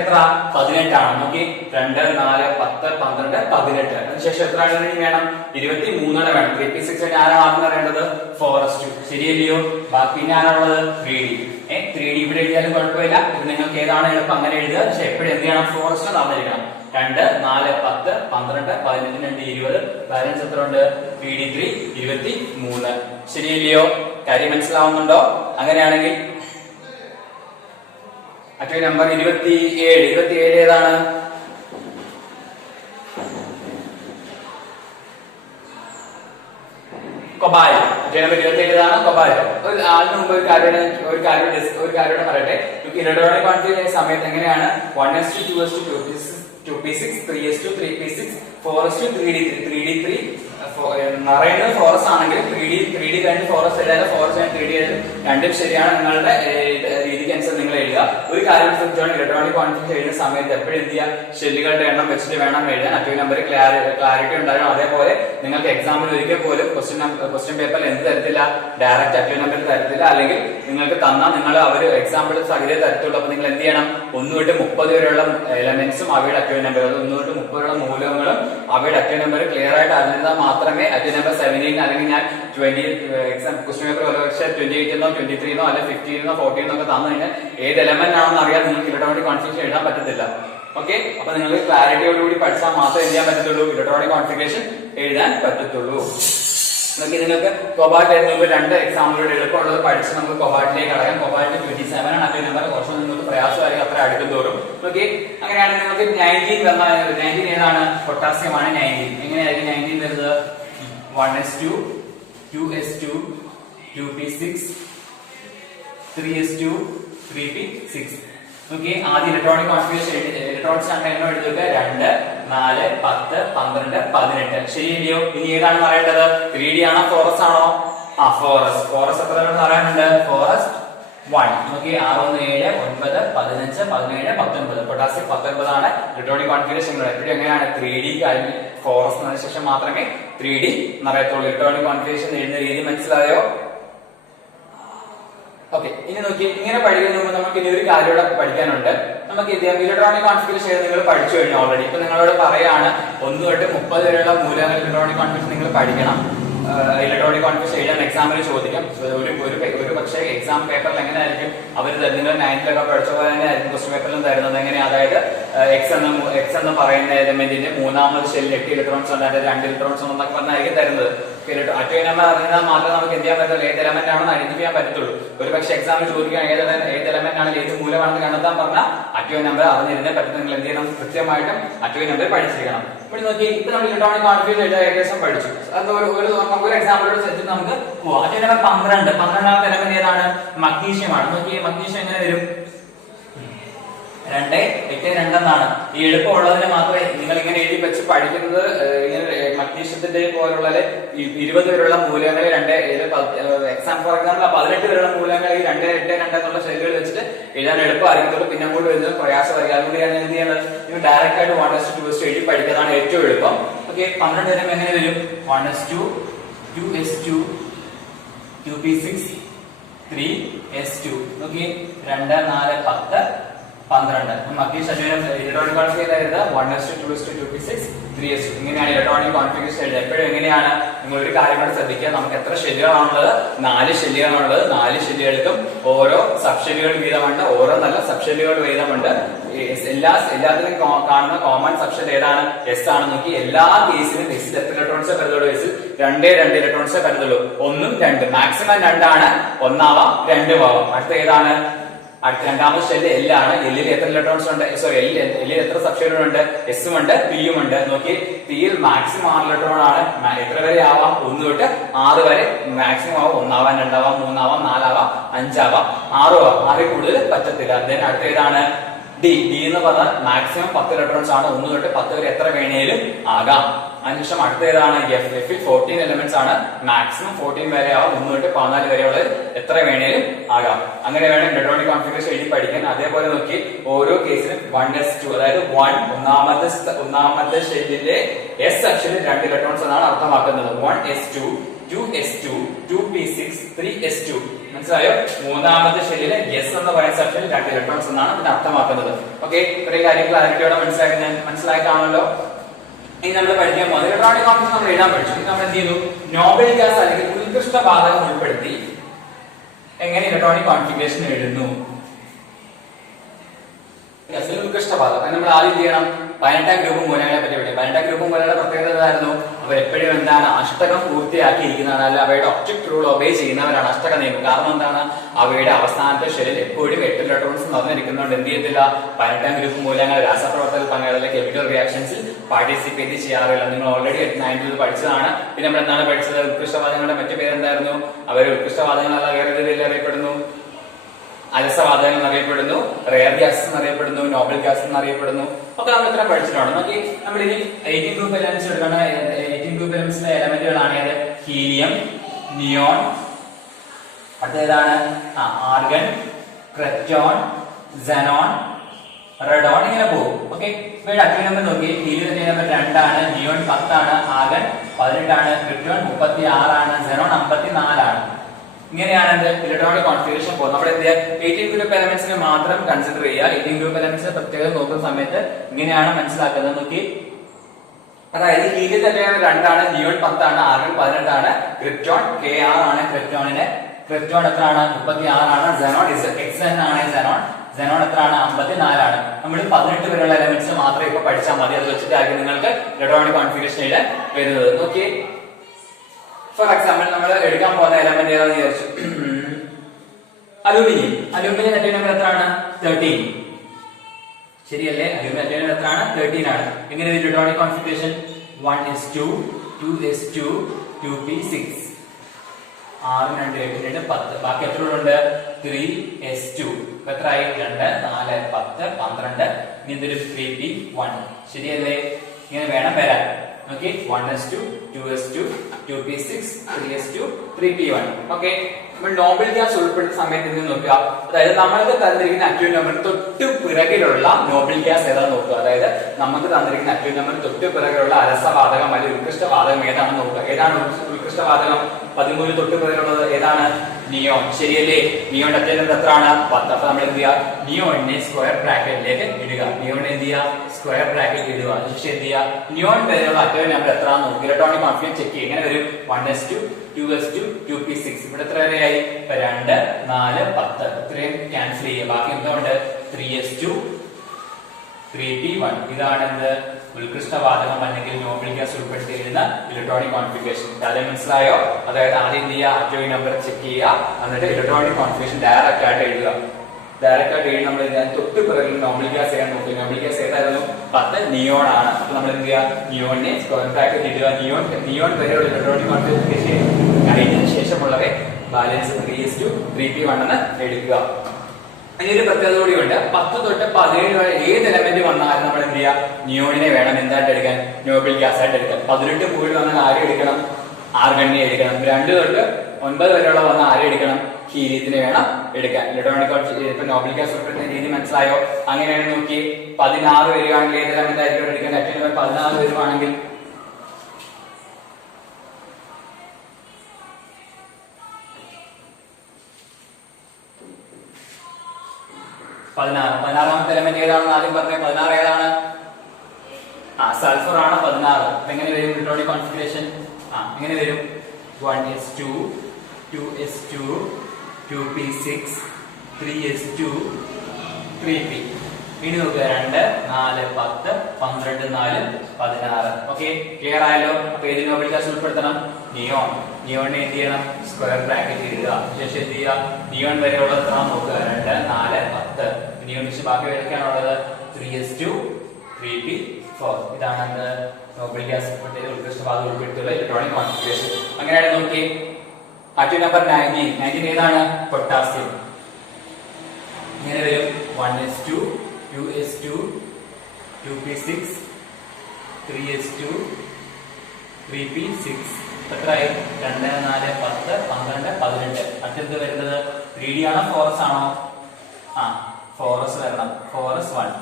18 ആണ്. നോക്കി, 2, 4, 10, 12, 18. അതിനുശേഷം എത്ര വേണം? 23 വേണം. 3p6 ആരാണ് ആദ്യം അറിയേണ്ടത്? 4s2. ശരിയല്ലയോ? ബാക്കി പിന്നെ ആരാണുള്ളത്? 3d. 3d ഇവിടെ എഴുതിയാലും കുഴപ്പമില്ല. ഇത് നിങ്ങൾക്ക് ഏതാണ് എളുപ്പം അങ്ങനെ എഴുതുക. പക്ഷെ എപ്പോഴും എന്ത് ചെയ്യണം? 4s നടന്നിരിക്കണം. 2, 4, 10, 12, 15, 2, 20. ബാലൻസ് എത്ര ഉണ്ട്? 3d3 23. ശരിയല്ലയോ? കാര്യം മനസ്സിലാവുന്നുണ്ടോ? അങ്ങനെയാണെങ്കിൽ അറ്റോമിക് നമ്പർ 27 ഏതാണ്? കൊബാൾട്ട്. അറ്റോമിക് നമ്പർ 27 ഏതാണ്? കൊബാൾട്ട്. അതിന് മുമ്പ് ഒരു കാര്യം പറയട്ടെ. ഇലക്ട്രോണിക് കോൺഫിഗറേഷൻ സമയത്ത് എങ്ങനെയാണ്? 1s2 2s2 2p6 3s2 3p6 4s2 3d3 നിറയുന്നത് ഫോറസ് ആണെങ്കിൽ 3d കഴിഞ്ഞ് ഫോറസ് എഴുതാനും ഫോറസ് കഴിഞ്ഞ് 3d എഴുതും. രണ്ടും ശരിയാണ്. നിങ്ങളുടെ രീതിക്ക് ആൻസർ നിങ്ങൾ എഴുതുക. ഒരു കാര്യം ശ്രദ്ധിച്ചോണം, ഇലക്ട്രോണിക് കോൺഫിഗറേഷൻ എഴുതുന്ന സമയത്ത് എപ്പോഴും എന്ത് ചെയ്യുക, ഷെല്ലുകളുടെ എണ്ണം വെച്ചിട്ട് വേണം എഴുതാൻ. അറ്റോമിക് നമ്പർ ക്ലാരിറ്റി ഉണ്ടാകണം. അതേപോലെ നിങ്ങൾക്ക് എക്സാമിന് ഒരിക്കൽ പോലും ക്വസ്റ്റ്യൻ പേപ്പറിൽ എന്ത് തരത്തില്ല, ഡയറക്റ്റ് അറ്റോമിക് നമ്പർ തരത്തില്ല. അല്ലെങ്കിൽ നിങ്ങൾക്ക് തന്നാൽ നിങ്ങൾ അവർ എക്സാമ്പിൾ സഹിതേ തരത്തുള്ളൂ. അപ്പൊ നിങ്ങൾ എന്ത് ചെയ്യണം, 1 തൊട്ട് 30 വരെയുള്ള എലമെന്റ്സും അവയുടെ അറ്റോമിക് നമ്പർ, 1 തൊട്ട് 30 വരെയുള്ള മൂലകങ്ങളും അവയുടെ അറ്റോമിക് നമ്പർ ക്ലിയർ ആയിട്ട് അറിഞ്ഞാൽ മാത്രമേ അറ്റോമിക് നമ്പർ 17 അല്ലെങ്കിൽ ഞാൻ 20 എക്സാം ക്വസ്റ്റ്യൻ പേപ്പർ ഒരുപക്ഷെ 28 എന്നോ 23 എന്നോ അല്ലെങ്കിൽ 15 എന്നോ 14 എന്നോ ഒക്കെ തന്നു കഴിഞ്ഞാൽ ഏത് എലമെന്റ് ആണെന്ന് അറിയാൻ നിങ്ങൾക്ക് ഇലക്ട്രോണിക് കോൺഫിഗറേഷൻ എഴുതാൻ പറ്റത്തില്ല. ഓക്കെ, അപ്പൊ നിങ്ങൾക്ക് ക്ലാരിറ്റിയോടുകൂടി പഠിച്ചാൽ മാത്രമേ എന്ത് ചെയ്യാൻ പറ്റത്തുള്ളൂ, ഇലക്ട്രോണിക് കോൺഫിഗറേഷൻ എഴുതാൻ പറ്റത്തുള്ളൂ. നിങ്ങൾക്ക് കൊബാൾട്ട് മുമ്പ് 2 എക്സാമ്പിളുടെ എളുപ്പമുള്ളത് പഠിച്ച് നമുക്ക് കൊബാൾട്ടിലേക്ക് കടക്കാം. കൊബാൾട്ട് 27 ആണ് അറ്റോമിക് നമ്പർ. കുറച്ച് നിങ്ങൾക്ക് പ്രയാസമായിരിക്കും അത്ര അടുക്കും തോറും. ഓക്കെ, അങ്ങനെയാണെങ്കിൽ നമുക്ക് 19 വന്ന 19 ഏതാണ്, പൊട്ടാസ്യം ആണ് 19. എങ്ങനെയായിരിക്കും 19 വരുന്നത്, 1s2 2s2 2p6 3s2 3p6. Okay, ആദ്യം ഇലക്ട്രോണിക് കോൺഫിഗറേഷൻ ഇലക്ട്രോണിക്സ് ആണ് എണ്ണം എടുക്കുക 2 4 10 12 18. ശരിയല്ലയോ? ഇനി ഏതാണ് പറയേണ്ടത്, 3D ആണോ ഫോറസ് ആണോ? ഫോറസ് എത്ര പറയാനുണ്ട്, ഫോറസ് 1. ഓക്കെ, 6 1 7 9 15 17 19. പൊട്ടാസ്യം 19 ആണ് ഇലക്ട്രോണിക് കോൺഫിഗറേഷൻ. എപ്പോഴും എങ്ങനെയാണ് 3D കഴിഞ്ഞ് ഫോറസ് എന്നതിന് ശേഷം മാത്രമേ 3D എന്നറിയത്തുള്ളൂ. ഇലക്ട്രോണിക് കോൺഫിഗറേഷൻ എഴുതുന്ന രീതി മനസ്സിലായോ? ഓക്കെ, ഇനി നോക്കി, ഇങ്ങനെ പഠിക്കുന്ന മുമ്പ് നമുക്ക് ഇനി ഒരു കാര്യം കൂടെ പഠിക്കാനുണ്ട്. നമുക്ക് ഇലക്ട്രോണിക് കോൺഫിഗറേഷൻ നിങ്ങൾ പഠിച്ചു കഴിഞ്ഞു ഓൾറെഡി. ഇപ്പൊ നിങ്ങളോട് പറയാണ് 1 തൊട്ട് 30 വരെയുള്ള മൂലകങ്ങൾ ഇലക്ട്രോണിക് കോൺഫിഗറേഷൻ നിങ്ങൾ പഠിക്കണം. ഇലക്ട്രോണിക് കോൺഫിഗറേഷൻ എഴുതാൻ എക്സാമിന് ചോദിക്കാം. ഒരു പക്ഷേ എക്സാം പേപ്പറിൽ എങ്ങനെയായിരിക്കും അവർ നിങ്ങൾ 9th പഠിച്ച പോലെ തന്നെ ആയിരിക്കും ക്വസ്റ്റ്യൻ പേപ്പറിലും തരുന്നത്. എങ്ങനെ, അതായത് എക്സ് എന്ന് പറയുന്ന എലമെന്റിന്റെ മൂന്നാമത് ഷെല്ലിൽ 8 ഇലക്ട്രോൺസ് ഉണ്ട്, അതായത് 2 ഇലക്ട്രോൺസ് ഉണ്ടെന്നൊക്കെ പറഞ്ഞായിരിക്കും തരുന്നത്. അറ്റോമിക് നമ്പർ അറിഞ്ഞാൽ മാത്രമേ നമുക്ക് എന്ത് ചെയ്യാൻ പറ്റുള്ളൂ, ഏത് എലമെന്റ് ആണെന്ന് ഐഡന്റിഫൈ ചെയ്യാൻ പറ്റത്തുള്ളൂ. ഒരു പക്ഷേ എക്സാമിന് ചോദിക്കാൻ ഏത് എലമെന്റ് ആണ്, ഏത് മൂലമാണെന്ന് കണ്ടെത്താൻ പറഞ്ഞാൽ അറ്റോമിക് നമ്പർ അറിഞ്ഞിരുന്നേ പറ്റും. നിങ്ങൾ എന്ത് ചെയ്യണം, കൃത്യമായിട്ടും അറ്റോമിക് നമ്പർ പഠിച്ചിരിക്കണം. ഇവിടെ നോക്കി, ഇപ്പൊ നമ്മൾ ഇലക്ട്രോണിക് കോൺഫിഗറേഷൻ ഏകദേശം പഠിച്ചു. അത് ഒരു എക്സാമ്പിളോട് സെറ്റ് നമുക്ക് പോവാം. Atomic number 12. 12ാമത്തെ എലമെന്റ് ഏതാണ്, മഗ്നീഷ്യം ആണ്. നോക്കി, മഗ്നീഷ്യം എങ്ങനെ വരും, 2 8 2 എന്നാണ്. ഈ എളുപ്പമുള്ളതിന് മാത്രമേ നിങ്ങൾ ഇങ്ങനെ എഴുതി വെച്ച് പഠിക്കുന്നത്. ഇങ്ങനെ മഗ്നീഷ്യത്തിന്റെ പോലുള്ള 20 വരെയുള്ള മൂലകങ്ങൾ 2 എക്സാം ഫോർ എക്സാമ്പിൾ 18 വരെയുള്ള മൂലകങ്ങൾ ഈ 2 8 2 എന്നുള്ള ശൈലികൾ വെച്ചിട്ട് എഴുതാൻ എളുപ്പമായിരിക്കത്തുള്ളൂ. പിന്നെ അങ്ങോട്ട് വരുന്നത് പ്രയാസമായിരിക്കും. അതുകൊണ്ടാണ് എന്ത് ചെയ്യുന്നത്, നിങ്ങൾ ഡയറക്റ്റ് ആയിട്ട് 1s2 2s2 എഴുതി പഠിക്കുന്നതാണ് ഏറ്റവും എളുപ്പം. ഓക്കെ, 12 വരുമ്പോൾ എങ്ങനെ വരും, 1s2 2s2 2p6 3s2. Okay, 2 4 10 12. Electronic configuration എഴുതുക 1s2 2s2 2p6 3s2. ഇങ്ങനെയാണ് ഇലക്ട്രോണിക് കോൺഫിഗറേഷൻ എഴുതുക. എപ്പോഴും എങ്ങനെയാണ്, നിങ്ങൾ ഒരു കാര്യം കൂടെ ശ്രദ്ധിക്കുക, നമുക്ക് എത്ര ഷെല്ലുകളാണുള്ളത്, 4 ഷെല്ലുകളാണുള്ളത്. 4 ഷെല്ലുകൾക്കും ഓരോ സബ് ഷെല്ലുകൾ വീതമുണ്ട്, ഓരോ നല്ല സബ് ഷെല്ലുകൾ വീതമുണ്ട്. എല്ലാത്തിനും കാണുന്ന കോമൺ സബ് ഷെൽ ഏതാണ്, എസ് ആണ്. നോക്കി, എല്ലാ കേസിലും എസിൽ എത്ര ഇലക്ട്രോൺസേ പറ്റുള്ളൂ, എസിൽ 2 ഇലക്ട്രോൺസേ പറ്റുള്ളൂ. 1 ഉം 2, മാക്സിമം 2 ആണ്, 1 ആവാം 2 ആവാം. അടുത്ത ഏതാണ്, അടുത്ത രണ്ടാമത്തെ ഷെല്ല് എൽ ആണ്. എല്ലിൽ എത്ര ഇലക്ട്രോൺസ് ഉണ്ട്, സോറി എല്ലിൽ എത്ര സബ് ഷെല്ലുകളുണ്ട്, എസും ഉണ്ട് പിയും ഉണ്ട്. നോക്കി, പിയിൽ മാക്സിമം 6 ഇലക്ട്രോൺ ആണ്. എത്ര വരെ ആവാം, 1 തൊട്ട് 6 വരെ മാക്സിമം ആവാം. 1 ആവാം 2 ആവാം 3 ആവാം 4 ആവാം 5 ആവാം 6 ആവാം. 6 കൂടുതൽ പറ്റത്തില്ല. അതിന് അടുത്ത ഏതാണ്, ഡി. ഡി എന്ന് പറഞ്ഞാൽ മാക്സിമം 10 ഇലക്ട്രോൺസ് ആണ്. 1 തൊട്ട് 10 വരെ എത്ര വേണേലും ആകാം. അതിനുശേഷം അടുത്ത ഏതാണ്, എഫ്. എഫിൽ 14 എലമെന്റ്സ് ആണ്. മാക്സിമം 14 വരെ ആവാം. 1 തൊട്ട് 14 വരെയുള്ളത് എത്ര വേണേലും ആകാം. അങ്ങനെ വേണം ഇലക്ട്രോണിക് കോൺഫിഗറേഷൻ എഴുതി പഠിക്കാൻ. അതേപോലെ നോക്കി, ഓരോ കേസിലും 1s2, അതായത് ഒന്നാമത്തെ ഷെല്ലിലെ എസ് സെക്ഷനിൽ 2 ഇലക്ട്രോൺസ് എന്നാണ് അർത്ഥമാക്കുന്നത്. 1s2 2s2 2p6 3s2. മനസ്സിലായോ? മൂന്നാമത്തെ ഷെല്ലിലെ എസ് എന്ന് പറയുന്ന സെക്ഷനിൽ 2 ഇലക്ട്രോൺസ് എന്നാണ് ഇതിന് അർത്ഥമാക്കുന്നത്. ഓക്കെ, ഇത്രയും കാര്യങ്ങൾ ക്ലാരിറ്റിയോടെ മനസ്സിലായി കാണുമല്ലോ. ഇനി നമ്മൾ പഠിക്കാൻ പോകുന്നത് ഇലക്ട്രോണിക് കോൺഫിഗറേഷൻ നമ്മൾ എഴുതാൻ പഠിച്ചു. ഇനി നമ്മൾ എന്ത് ചെയ്തു, നോബൽ ഗ്യാസ് അല്ലെങ്കിൽ ഉത്കൃഷ്ട വാതകം ഉൾപ്പെടുത്തി എങ്ങനെ ഇലക്ട്രോണിക് കോൺഫിഗറേഷൻ എഴുതുന്നു. ഉത്കൃഷ്ട വാതകം നമ്മൾ ആദ്യം ചെയ്യണം, 18ാം ഗ്രൂപ്പ് മൂലങ്ങളെ പറ്റി പഠിക്കും. 18ാം ഗ്രൂപ്പ് മൂലങ്ങളുടെ പ്രത്യേകത എന്തായിരുന്നു, അവർ എപ്പോഴും എന്താണ്, അഷ്ടകം പൂർത്തിയാക്കിയിരിക്കുന്നതാണ്. അല്ല, അവയുടെ ഒബ്ജക്ട് റൂൾ ഒബേ ചെയ്യുന്നവരാണ് അഷ്ടക നിയമം. കാരണം എന്താണ്, അവയുടെ അവസാനത്തെ ഷെല്ലിൽ എപ്പോഴും 8 ഇലക്ട്രോൺസ് നിറഞ്ഞിരിക്കുന്നതുകൊണ്ട് എന്ത് ചെയ്യത്തില്ല, 18ാം ഗ്രൂപ്പ് മൂലങ്ങൾ രാസപ്രവർത്തനത്തിൽ പങ്കാളിലെ കെമിക്കൽ റിയാക്ഷൻസിൽ പാർട്ടിസിപ്പേറ്റ് ചെയ്യാറില്ല. നിങ്ങൾ ഓൾറെഡി 9th പഠിച്ചതാണ്. പിന്നെ നമ്മൾ എന്താണ് പഠിച്ചത്, ഉത്കൃഷ്ടവാദങ്ങളുടെ മറ്റു പേരെന്തായിരുന്നു, അവർ ഉത്കൃഷ്ടവാദങ്ങളല്ല വേറെ രീതിയിൽ അറിയപ്പെടുന്നു, അലസവാതകങ്ങൾ എന്നറിയപ്പെടുന്നു, റെയർ ഗ്യാസ് എന്നറിയപ്പെടുന്നു, നോബൽ ഗ്യാസ് എന്നറിയപ്പെടുന്നു. ഒക്കെ നമ്മൾ ഇത്ര പഠിച്ചിട്ടുണ്ട്. നോക്കി, നമ്മൾ ഇനി 18 ഗ്രൂപ്പ് എലമെന്റ്സ് എടുക്കണം. 18 ഗ്രൂപ്പ് എലമെന്റ്സിലെ എലമെന്റുകളാണ് ഏത്, ഹീലിയം, നിയോൺ, അടുത്തേതാണ് ആർഗൺ, ക്രെറ്റോൺ, xenon, റെഡോൺ ഇങ്ങനെ പോകും. ഓക്കെ, ഇവയുടെ അറ്റോമിക് നമ്പർ നോക്കി. ഹീലിയം അറ്റോമിക് നമ്പർ 2 ആണ്, നിയോൺ 10 ആണ്, ആർഗൺ 18 ആണ്, ക്രിപ്റ്റോൺ 36 ആണ്, xenon 54 ആണ്. ഇങ്ങനെയാണ് ഇലക്ട്രോണിക് കോൺഫിഗറേഷൻ പോകുന്നത്. നമ്മുടെ എന്ത് ചെയ്യുക, 18 ഗ്രൂപ്പ് എലമെന്റ്സിനെ മാത്രം കൺസിഡർ ചെയ്യുക. 18 ഗ്രൂപ്പ് എലമെന്റ്സിനെ പ്രത്യേകം നോക്കുന്ന സമയത്ത് ഇങ്ങനെയാണ് മനസ്സിലാക്കുന്നത്. നോക്കി, അതായത് ഹീലിയം അറ്റോമിക് നമ്പർ 2 ആണ്, നിയോൺ 10 ആണ്, ആർഗൺ 18 ആണ്, ക്രിപ്റ്റോൺ Kr ആണ്. ക്രിപ്റ്റോൺ എത്രയാണ്? 36 ആണ്. xenon xn ആണ്. xenon എത്രയാണ്? 54 ആണ്. നമ്മൾ 18 വരെയുള്ള എലമെന്റ്സ് മാത്രമേ ഇപ്പൊ പഠിച്ചാൽ മതി. അത് വെച്ചിട്ടായിരിക്കും നിങ്ങൾക്ക് ഇലക്ട്രോണിക് കോൺഫിഗറേഷനിൽ വരുന്നത്. നോക്കിയേ, ഫോർ എക്സാമ്പിൾ നമ്മൾ എടുക്കാൻ പോകുന്ന എലമെന്റ് ഏതാണെന്ന് വിചാരിച്ചു. അലൂമിനിയം. അലൂമിനിയം അറ്റോമിക് നമ്പർ എത്രയാണ്? 13. ശരിയല്ലേ? അലൂമിനിയം അറ്റോമിക് നമ്പർ എത്രയാണ്? 13 ആണ്. എങ്ങനെ electronic configuration? 1s2 2s2 2p6 6 2 8 10. ബാക്കി എത്ര ഉണ്ട്? 3s2. എത്രയായി? 2 4 10 12. ഇനി ഇതൊരു 3p1. ശരിയല്ലേ? ഇങ്ങനെ വേണം വരാൻ. Okay, 1s2 2s2 2p6 3s2 3p1. Okay, നമ്മൾ നോബൽ ഗ്യാസ് ഉൾപ്പെടുന്ന സമയത്ത് ഇത് നോക്കുക. അതായത് നമ്മൾക്ക് തന്നിരിക്കുന്ന അറ്റോമിക് നമ്പർ തൊട്ട് പിറകിലുള്ള നോബൽ ഗ്യാസ് ഏതാണെന്ന് നോക്കുക. അതായത് നമുക്ക് തന്നിരിക്കുന്ന അറ്റോമിക് നമ്പർ തൊട്ട് പിറകിലുള്ള അലസവാതകം അല്ലെങ്കിൽ ഉത്കൃഷ്ടവാതകം ഏതാണെന്ന് നോക്കുക. ഏതാണ് ഉത്കൃഷ്ടവാതകം? 13 തൊട്ട് പിറകിലുള്ളത് ഏതാണ്? നിയോൺ. ശരിയല്ലേ? നിയോൺ അറ്റോമിക് നമ്പർ എത്രയാണ്? 10. അപ്പൊ നമ്മൾ എന്ത് ചെയ്യുക? നിയോണിനെ സ്ക്വയർ ബ്രാക്കറ്റിലേക്ക് ഇടുക. നിയോണിനെ എന്ത് ചെയ്യുക? സ്ക്വയർ ബ്രാക്കറ്റ് ഇടുക. അതിനുശേഷം എന്ത് ചെയ്യുക? നിയോൺ വരെയുള്ള അറ്റോമിക് നമ്പർ എത്രയാണെന്ന് നോക്കി ഇലക്ട്രോണിക് കോൺഫിഗറേഷൻ ചെക്ക് ചെയ്യുക. എങ്ങനെ വരും? 1s2 2s2 2p6. ഇവിടെ എത്ര വരെയായി? 2 4 10. ഇത്രയും ക്യാൻസൽ ചെയ്യുക. ബാക്കി എന്തുകൊണ്ട്? 3s2 3p1. ഇതാണ് എന്ത്? ഉത്കൃഷ്ടവാതകം അല്ലെങ്കിൽ നോബൽ ഗ്യാസ് ഉൾപ്പെടുത്തിയിരുന്ന ഇലക്ട്രോണിക് കോൺഫിഗറേഷൻ. കാര്യം മനസ്സിലായോ? അതായത് ആദ്യം എന്ത് ചെയ്യുക? അറ്റോമിക് നമ്പർ ചെക്ക് ചെയ്യുക, എന്നിട്ട് ഇലക്ട്രോണിക് കോൺഫിഗറേഷൻ ഡയറക്റ്റ് ആയിട്ട് എഴുതുക. ഡയറക്റ്റ് ആയിട്ട് എഴുതി നമ്മൾ തൊട്ട് പിറകിൽ നോബൽ ഗ്യാസ് ചെയ്യാൻ നോക്കുക. നോബൽ ഗ്യാസ് ഏതായിരുന്നു? 10 നിയോൺ ആണ്. അപ്പൊ നമ്മൾ എന്ത് ചെയ്യുക? നിയോണിനെ സ്ക്വയർ ബ്രാക്കറ്റ് ഇടുക. നിയോൺ വരെയുള്ള ഇലക്ട്രോണിക് കോൺഫിഗറേഷൻ കഴിഞ്ഞതിന് ശേഷമുള്ളവരെ ബാലൻസ് 3s2 3p1 എന്ന് എടുക്കുക. അതിനൊരു പ്രത്യേകത കൂടിയുണ്ട്. 10 തൊട്ട് 17 വരെ ഏത് എലമെന്റ് വന്നാലും നമ്മൾ എന്ത് ചെയ്യുക? നിയോണിനെ വേണം എന്തായിട്ട് എടുക്കാൻ? നോബൽ ഗ്യാസ് ആയിട്ട് എടുക്കാൻ. 18 മുകളിൽ വന്നാൽ ആരെ എടുക്കണം? ആർഗണിനെ എടുക്കണം. 2 തൊട്ട് 9 വരെയുള്ള വന്നാൽ ആരെ എടുക്കണം? ഹീലിയത്തിനെ വേണം എടുക്കാൻ. ഇലക്ട്രോണിക് ഇപ്പൊ നോബൽ ഗ്യാസ് ഉൾപ്പെടുന്ന രീതി മനസ്സിലായോ? അങ്ങനെയാണ് നോക്കി. 16 വരികയാണെങ്കിൽ ഏത് എലമെന്റ് ആയിരിക്കും എടുക്കാൻ? അറ്റോമിക് നമ്പർ 14 വരുവാണെങ്കിൽ 16ാമത്തെ എലമെന്റ് ഏതാണെന്ന് ആദ്യം പറഞ്ഞ 16 ഏതാണ്? സൾഫർ ആണ് 16. എങ്ങനെ വരും ഇലക്ട്രോണിക് കോൺഫിഗറേഷൻ? എങ്ങനെ വരും? 1s2 2s2 2p6 3s2 3p. ഇനി നോക്കുക, 2 4 10 12 4 16. ഓക്കെ, ക്ലിയർ ആയല്ലോ? അപ്പൊ ഏത് നോബൽ ഗ്യാസ് ഉൾപ്പെടുത്തണം? നിയോൺ. നിയോണിനെ എന്ത് ചെയ്യണം? സ്ക്വയർ ബ്രാക്കറ്റ് ഇടുക. ശേഷം എന്ത് ചെയ്യുക? നിയോൺ വരെയുള്ള എത്ര നോക്കുക? 2 4 10. നിയോൺ വെച്ച് ബാക്കി വരയ്ക്കാനുള്ളത് 3s2 3p4. ഇതാണ് നോബൽ ഗ്യാസ് ഉത്കൃഷ്ടവാതകം ഉൾപ്പെടുത്തിയുള്ള ഇലക്ട്രോണിക് കോൺഫിഗറേഷൻ. അങ്ങനെയാണ് നോക്കി. അറ്റോമിക് നമ്പർ 19 ഏതാണ്? പൊട്ടാസ്യം. ഇങ്ങനെ വരും 1s2 2s2 2p6 3s2 3p6. എത്രയായി? 2 4 10 12 18. അടുത്തത് വരുന്നത് 3d ആണോ ഫോറസ് ആണോ? ഫോറസ് വരണം. ഫോറസ് 1.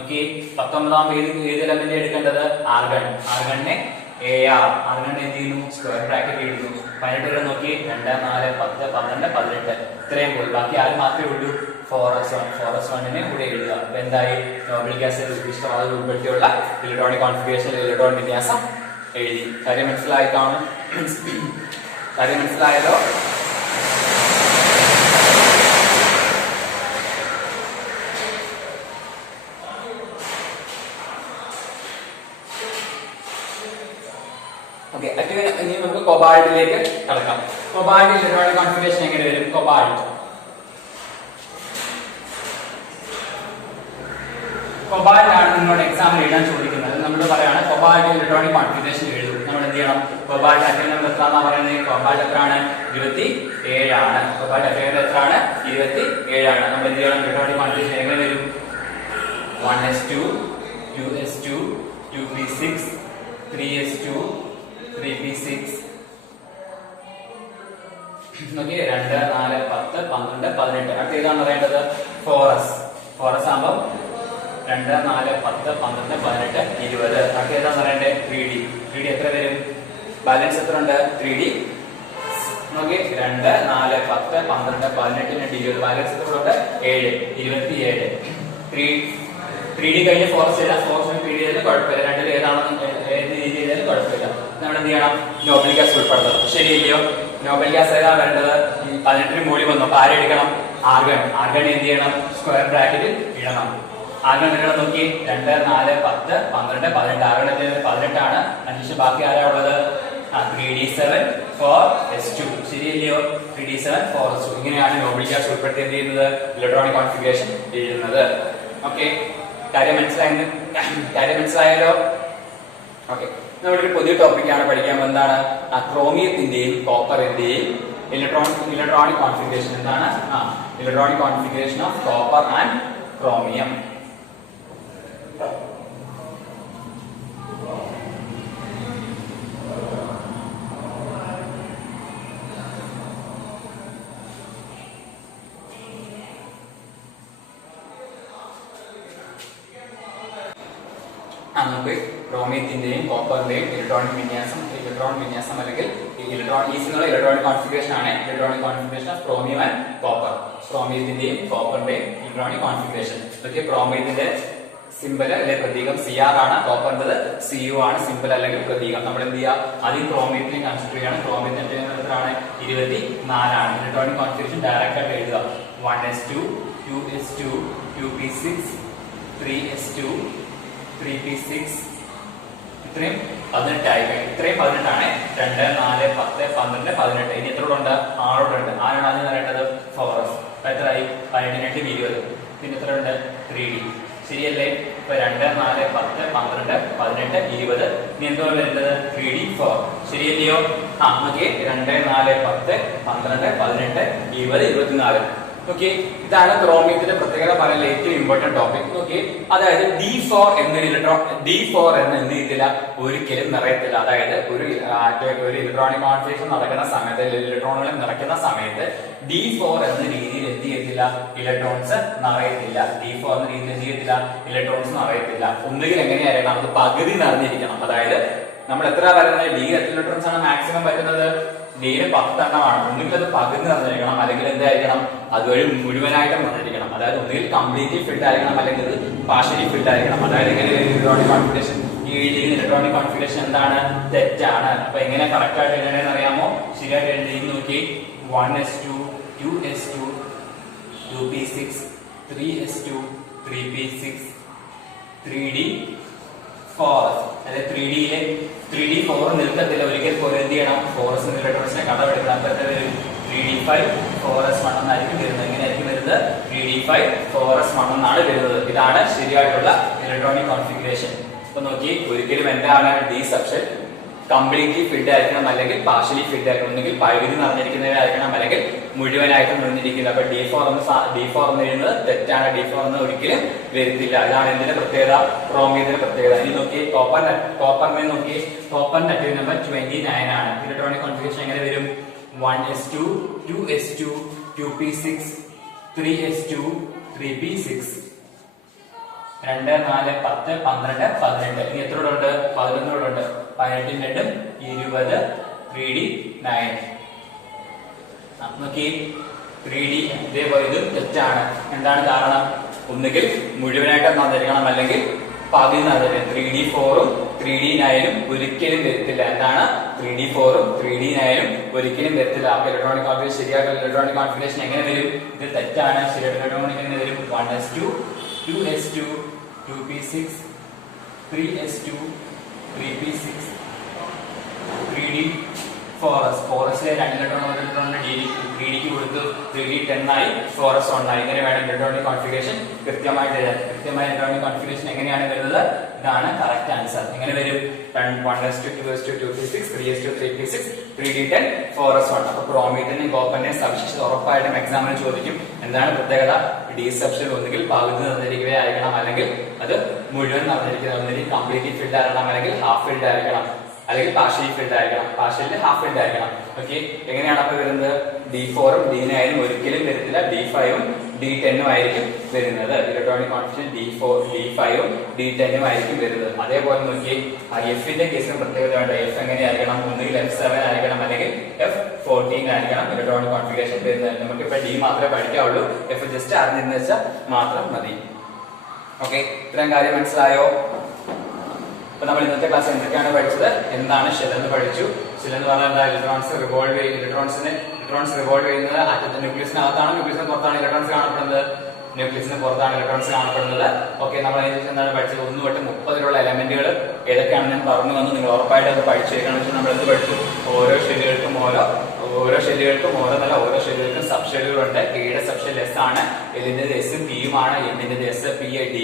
ഓക്കെ, 19ാം ഏത് എലമെന്റ് എടുക്കേണ്ടത്? ആർഗൺ. ആർഗണിനെ AR. ആർഗണിനെ എന്ത് ചെയ്യുന്നു? സ്ക്വയർ ബ്രാക്കറ്റ് എഴുതുന്നു. 18 വരെ നോക്കി. 2 4 10 12 18. ഇത്രയും പോയി. ബാക്കി ആര് മാത്രമേ ഉള്ളൂ? ഫോറസ് 1. ഫോറസ് 1നെ കൂടെ എഴുതുക. അപ്പൊ എന്തായി? നോബൽ ഗ്യാസ് ഉത്കൃഷ്ടവാതകം ഉൾപ്പെടുത്തിയുള്ള ഇലക്ട്രോണിക് കോൺഫിഗറേഷൻ ഇലക്ട്രോണിക് വിന്യാസം എഴുതി. കാര്യം മനസ്സിലായിട്ടാണ്? കാര്യം മനസ്സിലായല്ലോ? ഓക്കെ, ഇനി നമുക്ക് കൊബാൾട്ടിലേക്ക് കടക്കാം. കൊബാൾട്ട് ഇലക്ട്രോണിക് കോൺഫിഗറേഷൻ എങ്ങനെ വരും? കൊബാൾട്ട് ആണ് നിങ്ങളോട് എക്സാമിൽ എഴുതാൻ ചോദിക്കുന്നത്. നമ്മൾ പറയാണ് കൊബാൾട്ട് ഇലക്ട്രോണിക് കോൺഫിഗറേഷൻ എഴുതും. നമ്മൾ എന്ത് ചെയ്യണം? കൊബാൾട്ട് അറ്റോമിക് നമ്പർ എത്രയാണെന്നാ പറയുന്നത്? കൊബാൾട്ട് എത്രയാണ്? 27 ആണ്. കൊബാൾട്ട് അറ്റോമിക് നമ്പർ എത്രയാണ്? 27 ആണ്. നമ്മൾ എന്ത് ചെയ്യണം? ഇലക്ട്രോണിക് കോൺഫിഗറേഷൻ എങ്ങനെ വരും? 1s2 2s2 2p6 3s2 3p6 നോക്കി 2, 4, 10, 12, 18. അടുത്ത ഏതാണ് പറയേണ്ടത്? ഫോറസ്. ഫോറസ് ആകുമ്പോൾ 2, 4, 10, 12, 18, 20. അടുത്ത ഏതാണ് പറയേണ്ടത്? 3D. 3D എത്ര വരും? ബാലൻസ് എത്ര ഉണ്ട്? 3D നോക്കി 2, 4, 10, 12, 18, 20. ബാലൻസ് എത്ര ഉണ്ട്? 7, 27. 3D കഴിഞ്ഞ് ഫോറസ്റ്റ് ചെയ്താൽ ഫോറസ്റ്റ് 3D ചെയ്താലും കുഴപ്പമില്ല. രണ്ടിൽ ഏതാണെന്ന് ഏത് രീതി ചെയ്താലും കുഴപ്പമില്ല. നമ്മൾ എന്ത് ചെയ്യണം? നോബൽ ഗ്യാസ് ഉൾപ്പെടുത്തണം. ശരിയല്ലയോ? നോബൽ ഗ്യാസ് ഏതാണ് വേണ്ടത്? 18 മുകളിൽ വന്നു. അപ്പൊ ആരെടുക്കണം? ആർഗൺ. ആർഗൺ എന്ത് ചെയ്യണം? സ്ക്വയർ ബ്രാക്കറ്റിൽ ഇടണം. ആർഗൺ എങ്ങനെ നോക്കി? 2, 4, 10, 12, 18. ആർഗൺ 18 ആണ്. അതിനുശേഷം ബാക്കി ആരാ ഉള്ളത്? 3D7 4s2. ശരിയല്ലയോ? 3D7 4s2. ഇങ്ങനെയാണ് നോബൽ ഗ്യാസ് ഉൾപ്പെടുത്തി എന്ത് ചെയ്യുന്നത്? ഇലക്ട്രോണിക് കോൺഫിഗറേഷൻ എഴുതുന്നത്. ഓക്കെ, കാര്യം മനസ്സിലായല്ലോ? ഓക്കെ, നമ്മളൊരു പുതിയ ടോപ്പിക്കാണ് പഠിക്കാൻ. എന്താണ്? ക്രോമിയത്തിന്റെയും കോപ്പറിന്റെയും ഇലക്ട്രോണിക് കോൺഫിഗറേഷൻ. എന്താണ്? Electronic configuration of copper and chromium. നമുക്ക് ക്രോമിയത്തിന്റെയും കോപ്പറിന്റെയും ഇലക്ട്രോണിക് വിന്യാസം അല്ലെങ്കിൽ ഇലക്ട്രോണിക് കോൺഫിഗറേഷൻ ആണ്. Electronic configuration of chromium and copper. ക്രോമിയത്തിന്റെയും കോപ്പറിന്റെയും ഇലക്ട്രോണിക് കോൺഫിഗറേഷൻ. ഇതൊക്കെ ക്രോമിയത്തിന്റെ സിമ്പൽ അല്ലെ പ്രതീകം CR ആണ്. കോപ്പറിന്റെ CU ആണ് സിമ്പൽ അല്ലെങ്കിൽ പ്രതീകം. നമ്മൾ എന്ത് ചെയ്യുക? ആദ്യം ക്രോമിയത്തിനെ കൺസിഡർ ചെയ്യണം. ക്രോമിയത്തിന്റെ എത്രയാണ്? 24 ആണ്. ഇലക്ട്രോണിക് കോൺഫിഗറേഷൻ ഡയറക്റ്റ് ആയിട്ട് എഴുതുക. 1s2 2s2 2p6 3s2 3p6. ഇത്രയും 18 ആയി. ഇത്രയും 18 ആണ്. 2, 4, 10, 12, 18. ഇനി എത്ര ഉണ്ട്? 6 ഉണ്ട്. ആരാണ് ആദ്യം പറയേണ്ടത്? ഫോറസ്. എത്രയായി? 18, 20. പിന്നെ എത്ര ഉണ്ട്? 3D. ശരിയല്ലേ? ഇപ്പൊ 2, 4, 10, 12, 18, 20. ഇനി എന്തോ വരുന്നത്? 3D4. ശരിയല്ലയോ? നമുക്ക് 2, 4, 10, 12, 18, 20, 24. ഓക്കെ, ഇതാണ് ക്രോമിയത്തിന്റെ പ്രത്യേകത പറയുന്ന ഏറ്റവും ഇമ്പോർട്ടന്റ് ടോപ്പിക്. ഓക്കെ, അതായത് D4 എന്ന എന്ത് ചെയ്തില്ല? ഒരിക്കലും നിറയത്തില്ല. അതായത് ഒരു ഇലക്ട്രോണിക് കോൺഫിഗറേഷൻ നടക്കുന്ന സമയത്ത്, ഇലക്ട്രോണുകൾ നിറയ്ക്കുന്ന സമയത്ത് D4 എന്ന രീതിയിൽ എന്ത് ചെയ്യത്തില്ല? ഇലക്ട്രോൺസ് നിറയത്തില്ല. D4 എന്ന രീതിയിൽ എന്ത് ചെയ്യത്തില്ല? ഇലക്ട്രോൺസ് നിറയത്തില്ല. ഒന്നുകിൽ എങ്ങനെയായിരിക്കണം? അത് പകുതി നിറഞ്ഞിരിക്കണം. അതായത് നമ്മൾ എത്ര പറയുന്നത്? D എത്ര ഇലക്ട്രോൺസ് ആണ് മാക്സിമം പറ്റുന്നത്? D-ന് 10 എണ്ണമാണ്. ഒന്നുകിൽ അത് പകുതി നിറഞ്ഞിരിക്കണം, അല്ലെങ്കിൽ എന്തായിരിക്കണം? അതുവഴി മുഴുവനായിട്ടും നിറഞ്ഞിരിക്കണം. അതായത് ഒന്നുകിൽ കംപ്ലീറ്റ്ലി ഫിൽഡ് ആയിരിക്കണം, അല്ലെങ്കിൽ ഇത് പാർഷ്യലി ഫിൽഡ് ആയിരിക്കണം. അതായത് എങ്ങനെ ഇലക്ട്രോണിക് കോൺഫിഗറേഷൻ ഈ ഇലക്ട്രോണിക് കോൺഫിഗറേഷൻ എന്താണ്? തെറ്റാണ്. അപ്പൊ എങ്ങനെ കറക്റ്റ് ആയിട്ട് എഴുതണമെന്ന് അറിയാമോ? ശരിയായിട്ട് എഴുതി നോക്കി. 1s2 2s2 2p6 3s2 3p6 3D4. അതായത് 3D4 നിൽക്കത്തില്ല ഒരിക്കൽ പോലും. എന്ത് ചെയ്യണം? ഫോറസ് ഇലക്ട്രോൺസിനെ കടമെടുക്കണം. അപ്പോഴത്തെ വരും 3D5 4s1 എന്നായിരിക്കും വരുന്നത്. എങ്ങനെയായിരിക്കും വരുന്നത്? 3D5 4s1 എന്നാണ് വരുന്നത്. ഇതാണ് ശരിയായിട്ടുള്ള ഇലക്ട്രോണിക് കോൺഫിഗറേഷൻ. അപ്പൊ നോക്കി, ഒരിക്കലും എന്താണ്? D സബ്ഷൻ കംപ്ലീറ്റ്ലി ഫിൽഡ് ആയിരിക്കണം, അല്ലെങ്കിൽ പാർഷ്യലി ഫിൽഡ് ആയിരിക്കണം. ഒന്നുകിൽ പകുതി നിറഞ്ഞിരിക്കുന്നവരായിരിക്കണം, അല്ലെങ്കിൽ മുഴുവനായിട്ട് നിറഞ്ഞിരിക്കുന്നത്. അപ്പൊ D4 എന്ന് എഴുതുന്നത് തെറ്റാണ്. D4 എന്ന് ഒരിക്കലും വരുത്തില്ല. ഇതാണ് എന്തിന്റെ പ്രത്യേകത? ക്രോമിയത്തിന്റെ പ്രത്യേകത. ഇനി നോക്കി കോപ്പറിനെ നോക്കി. കോപ്പറിന്റെ അറ്റോമിക് നമ്പർ 29 ആണ്. ഇലക്ട്രോണിക് കോൺഫിഗറേഷൻ എങ്ങനെ വരും? 1s2 2s2 2p6 3s2 3p6. 2, 4, 10, 12, 18. ഇനി എത്ര ഉണ്ട്? 11 ഉണ്ട്. 18 20 3D9. നോക്കി, 3D ഇതേപോലെ ഇതും തെറ്റാണ്. എന്താണ് കാരണം? ഒന്നുകിൽ മുഴുവനായിട്ട് നിറഞ്ഞിരിക്കണം, അല്ലെങ്കിൽ പകുതി നിറഞ്ഞിരിക്കണം. 3D4ഉം 3D9ഉം ഒരിക്കലും വരത്തില്ല. എന്താണ്? 3D4ഉം 3D9ഉം ഒരിക്കലും വരത്തില്ല. അപ്പൊ ഇലക്ട്രോണിക് കോൺഫിഗറേഷൻ ശരിയായിട്ടുള്ള ഇലക്ട്രോണിക് കോൺഫിഗറേഷൻ എങ്ങനെ വരും? ഇത് തെറ്റാണ്. ശരിയായിട്ടുള്ള ഇലക്ട്രോണിക് എങ്ങനെ വരും? 1s2 2s2 2p6 3s2 3p6 3D4s. ഫോറസിലെ 2 electron 3Dക്ക് കൊടുത്തു. 3D10 ആയി, 4s1 ആയി. ഇങ്ങനെ വേണം ഇലക്ട്രോണിക് കോൺഫിഗറേഷൻ കൃത്യമായിട്ട് എഴുതാൻ. കൃത്യമായ ഇലക്ട്രോണിക് കോൺഫിഗറേഷൻ എങ്ങനെയാണ് വരുന്നത്? ഇതാണ് കറക്റ്റ് ആൻസർ. എങ്ങനെ വരും? 1s2 2s2 2p6 3s2 3p6 3D10 4s1. അപ്പൊ ക്രോമിയത്തിന്റെയും കോപ്പറിന്റെയും സവിശേഷത ഉറപ്പായിട്ടും എക്സാമിന് ചോദിക്കും. എന്താണ് പ്രത്യേകത? D സബ്ഷൻ ഒന്നുകിൽ പകുതി നിറഞ്ഞിരിക്കുകയായിരിക്കണം, അല്ലെങ്കിൽ അത് മുഴുവൻ നിറഞ്ഞിരിക്കുന്നത്. ഒന്നുകിൽ കംപ്ലീറ്റ്ലി ഫിൽഡ് ആയിരിക്കണം, അല്ലെങ്കിൽ ഹാഫ് ഫിൽഡ് ആയിരിക്കണം, അല്ലെങ്കിൽ പാർഷ്യലി ഫിൽഡ് ആയിരിക്കണം, പാർഷ്യലി ഹാഫ് ഫിൽഡ് ആയിരിക്കണം. ഓക്കെ, എങ്ങനെയാണ് അപ്പൊ വരുന്നത്? D4ഉം D9ഉം ഒരിക്കലും വരത്തില്ല, D5ഉം D10ഉം ആയിരിക്കും വരുന്നത്. ഇലക്ട്രോണിക് കോൺഫിഗറേഷൻ D4, D5ഉം D10ഉം ആയിരിക്കും വരുന്നത്. അതേപോലെ നോക്കി എഫിന്റെ കേസിന് പ്രത്യേകത വേണ്ട. എഫ് എങ്ങനെയായിരിക്കണം? ഒന്നുകിൽ F7 ആയിരിക്കണം അല്ലെങ്കിൽ F14 ആയിരിക്കണം ഇലക്ട്രോണിക് കോൺഫിഗറേഷൻ വരുന്നത്. നമുക്ക് ഇപ്പൊ D മാത്രമേ പഠിക്കാവുള്ളൂ, F ജസ്റ്റ് അറിഞ്ഞെന്ന് വെച്ചാൽ മാത്രം മതി. ഓക്കെ, ഇത്രയും കാര്യം മനസ്സിലായോ? അപ്പൊ നമ്മൾ ഇന്നത്തെ ക്ലാസ് എന്തൊക്കെയാണ് പഠിച്ചത്? എന്താണ് ഷെൽ എന്ന് പഠിച്ചു. ഷെൽ എന്ന് പറഞ്ഞാൽ എന്താ? ഇലക്ട്രോൺസ് റിവോൾവ് ചെയ്യുന്നത് ആറ്റത്തിന്റെ ന്യൂക്ലിയസിനകത്താണ്, ന്യൂക്ലിയസിന് പുറത്താണ് ഇലക്ട്രോൺസ് കാണപ്പെടുന്നത്. ന്യൂക്ലിയസിന് പുറത്താണ് ഇലക്ട്രോൺസ് കാണപ്പെടുന്നത്. ഓക്കെ, നമ്മൾ അതിനുശേഷം എന്താണ് പഠിച്ചത്? 1 തൊട്ട് 30 എലമെന്റുകൾ ഏതൊക്കെയാണെന്ന് ഞാൻ പറഞ്ഞു വന്നു. നിങ്ങൾ ഉറപ്പായിട്ട് അത് പഠിച്ചു വെക്കണം. നമ്മൾ എന്ത് പഠിച്ചു? ഓരോ ഷെല്ലുകൾക്കും ഓരോ ഷെല്ലുകൾക്കും സബ് ഷെല്ലുകളുണ്ട്. എയുടെ സബ് ഷെൽ എസ് ആണ്, എല്ലിന്റേത് എസും പിയുമാണ്, എമ്മിന്റേത് എസ് പി ഡി,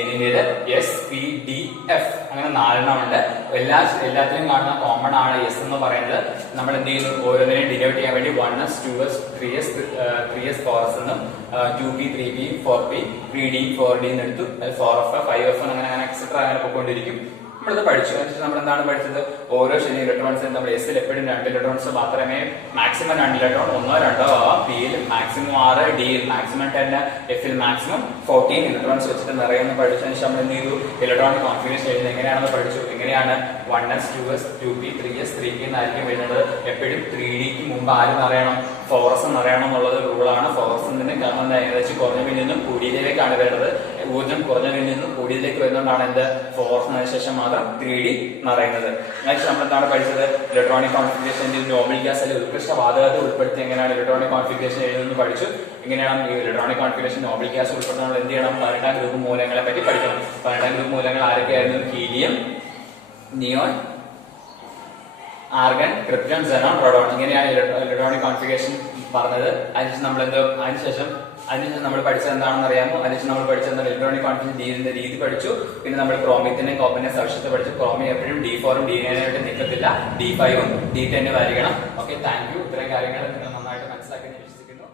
എന്നിന്റേത് എസ് പി ഡി എഫ്, അങ്ങനെ 4 ഉണ്ട്. എല്ലാത്തിനും കാണുന്ന കോമൺ ആണ് എസ് എന്ന് പറയുന്നത്. നമ്മൾ എന്ത് ചെയ്യുന്നു? ഓരോന്നിനെയും ഡിനോട്ട് ചെയ്യാൻ വേണ്ടി 1s 2s 3s 4s എന്നും 2p 3p 4p 3d 4d എന്ന് എടുത്തു. 4f 5f അങ്ങനെ എക്സെട്രാ അങ്ങനെ പോയിക്കൊണ്ടിരിക്കും. നമ്മളിത് പഠിച്ചു. അതിനുശേഷം നമ്മൾ എന്താണ് പഠിച്ചത്? ഓരോ ഷെല്ലിൽ ഇലക്ട്രോൺസ് നമ്മൾ എസിൽ എപ്പോഴും 2 ഇലക്ട്രോൺസ് മാത്രമേ, മാക്സിമം 2 ഇലക്ട്രോൺ, 1 2 ആവാം. പിയിൽ മാക്സിമം 6, ഡിയിൽ മാക്സിമം 10, എഫിൽ മാക്സിമം 14 ഇലക്ട്രോൺസ് വെച്ചിട്ട് നിറയുമെന്ന് പഠിച്ചതിന് ശേഷം നമ്മൾ എന്ത് ചെയ്തു? ഇലക്ട്രോണിക് കോൺഫിഗറേഷൻ എഴുതുന്നത് എങ്ങനെയാണെന്ന് പഠിച്ചു. എങ്ങനെയാണ്? 1s 2s 2p 3s 3p എന്നായിരിക്കും വരുന്നത്. എപ്പോഴും 3dക്ക് മുമ്പ് ആര് നിറയണം? 4s നിറയണം എന്നുള്ളത് റൂളാണ്. 4s കാരണം എന്താ? ഏകദേശം കുറഞ്ഞതിൽ നിന്നും കൂടിയതിലേക്കാണ് വരുന്നത്. ഊർജ്ജം കുറഞ്ഞതിൽ നിന്നും കൂടിയതിലേക്ക് വരുന്നതുകൊണ്ടാണ് എന്ത്? 4s ശേഷം മാത്രം 3d നിറയുന്നത്. നെക്സ്റ്റ് നമ്മൾ എന്താണ് പഠിച്ചത്? ഇലക്ട്രോണിക് കോൺഫിഗറേഷനിൽ നോബൽ ഗ്യാസ് അല്ലെങ്കിൽ ഉത്കൃഷ്ട വാതകത്തെ ഉൾപ്പെടുത്തി എങ്ങനെയാണ് ഇലക്ട്രോണിക് കോൺഫിഗറേഷൻ എഴുതുന്നത് പഠിച്ചു. എങ്ങനെയാണ് ഈ ഇലക്ട്രോണിക് കോൺഫിഗറേഷൻ നോബൽ ഗ്യാസ് ഉൾപ്പെടുന്ന നമ്മൾ എന്ത് ചെയ്യണം? 12ാം ഗ്രൂപ്പ് മൂലകങ്ങളെ പറ്റി പഠിക്കണം. 12ാം ഗ്രൂപ്പ് മൂലകങ്ങൾ ആരൊക്കെയായിരുന്നു? Helium, neon, argon, krypton, xenon, radon. ഇങ്ങനെയാണ് ഇലക്ട്രോണിക് കോൺഫിഗറേഷൻ പറഞ്ഞത്. അതിനുശേഷം നമ്മൾ പഠിച്ചത് എന്താണെന്ന് അറിയാമോ? അതിനുശേഷം നമ്മൾ പഠിച്ചത് ഇലക്ട്രോണിക് കോൺഫിഗറേഷൻ രീതി പഠിച്ചു. പിന്നെ നമ്മൾ ക്രോമിയത്തിന്റെ കോപ്പറിന്റെ സവിശേഷത പഠിച്ചു. ക്രോമിയം എപ്പോഴും D4ഉം D9 ആയിട്ട് നിൽക്കത്തില്ല, D5ഉം D10ഉം ആയിരിക്കണം. Okay, thank you. ഇത്രയും കാര്യങ്ങൾ നിങ്ങൾ നന്നായിട്ട് മനസ്സിലാക്കി വിശ്വസിക്കുന്നു.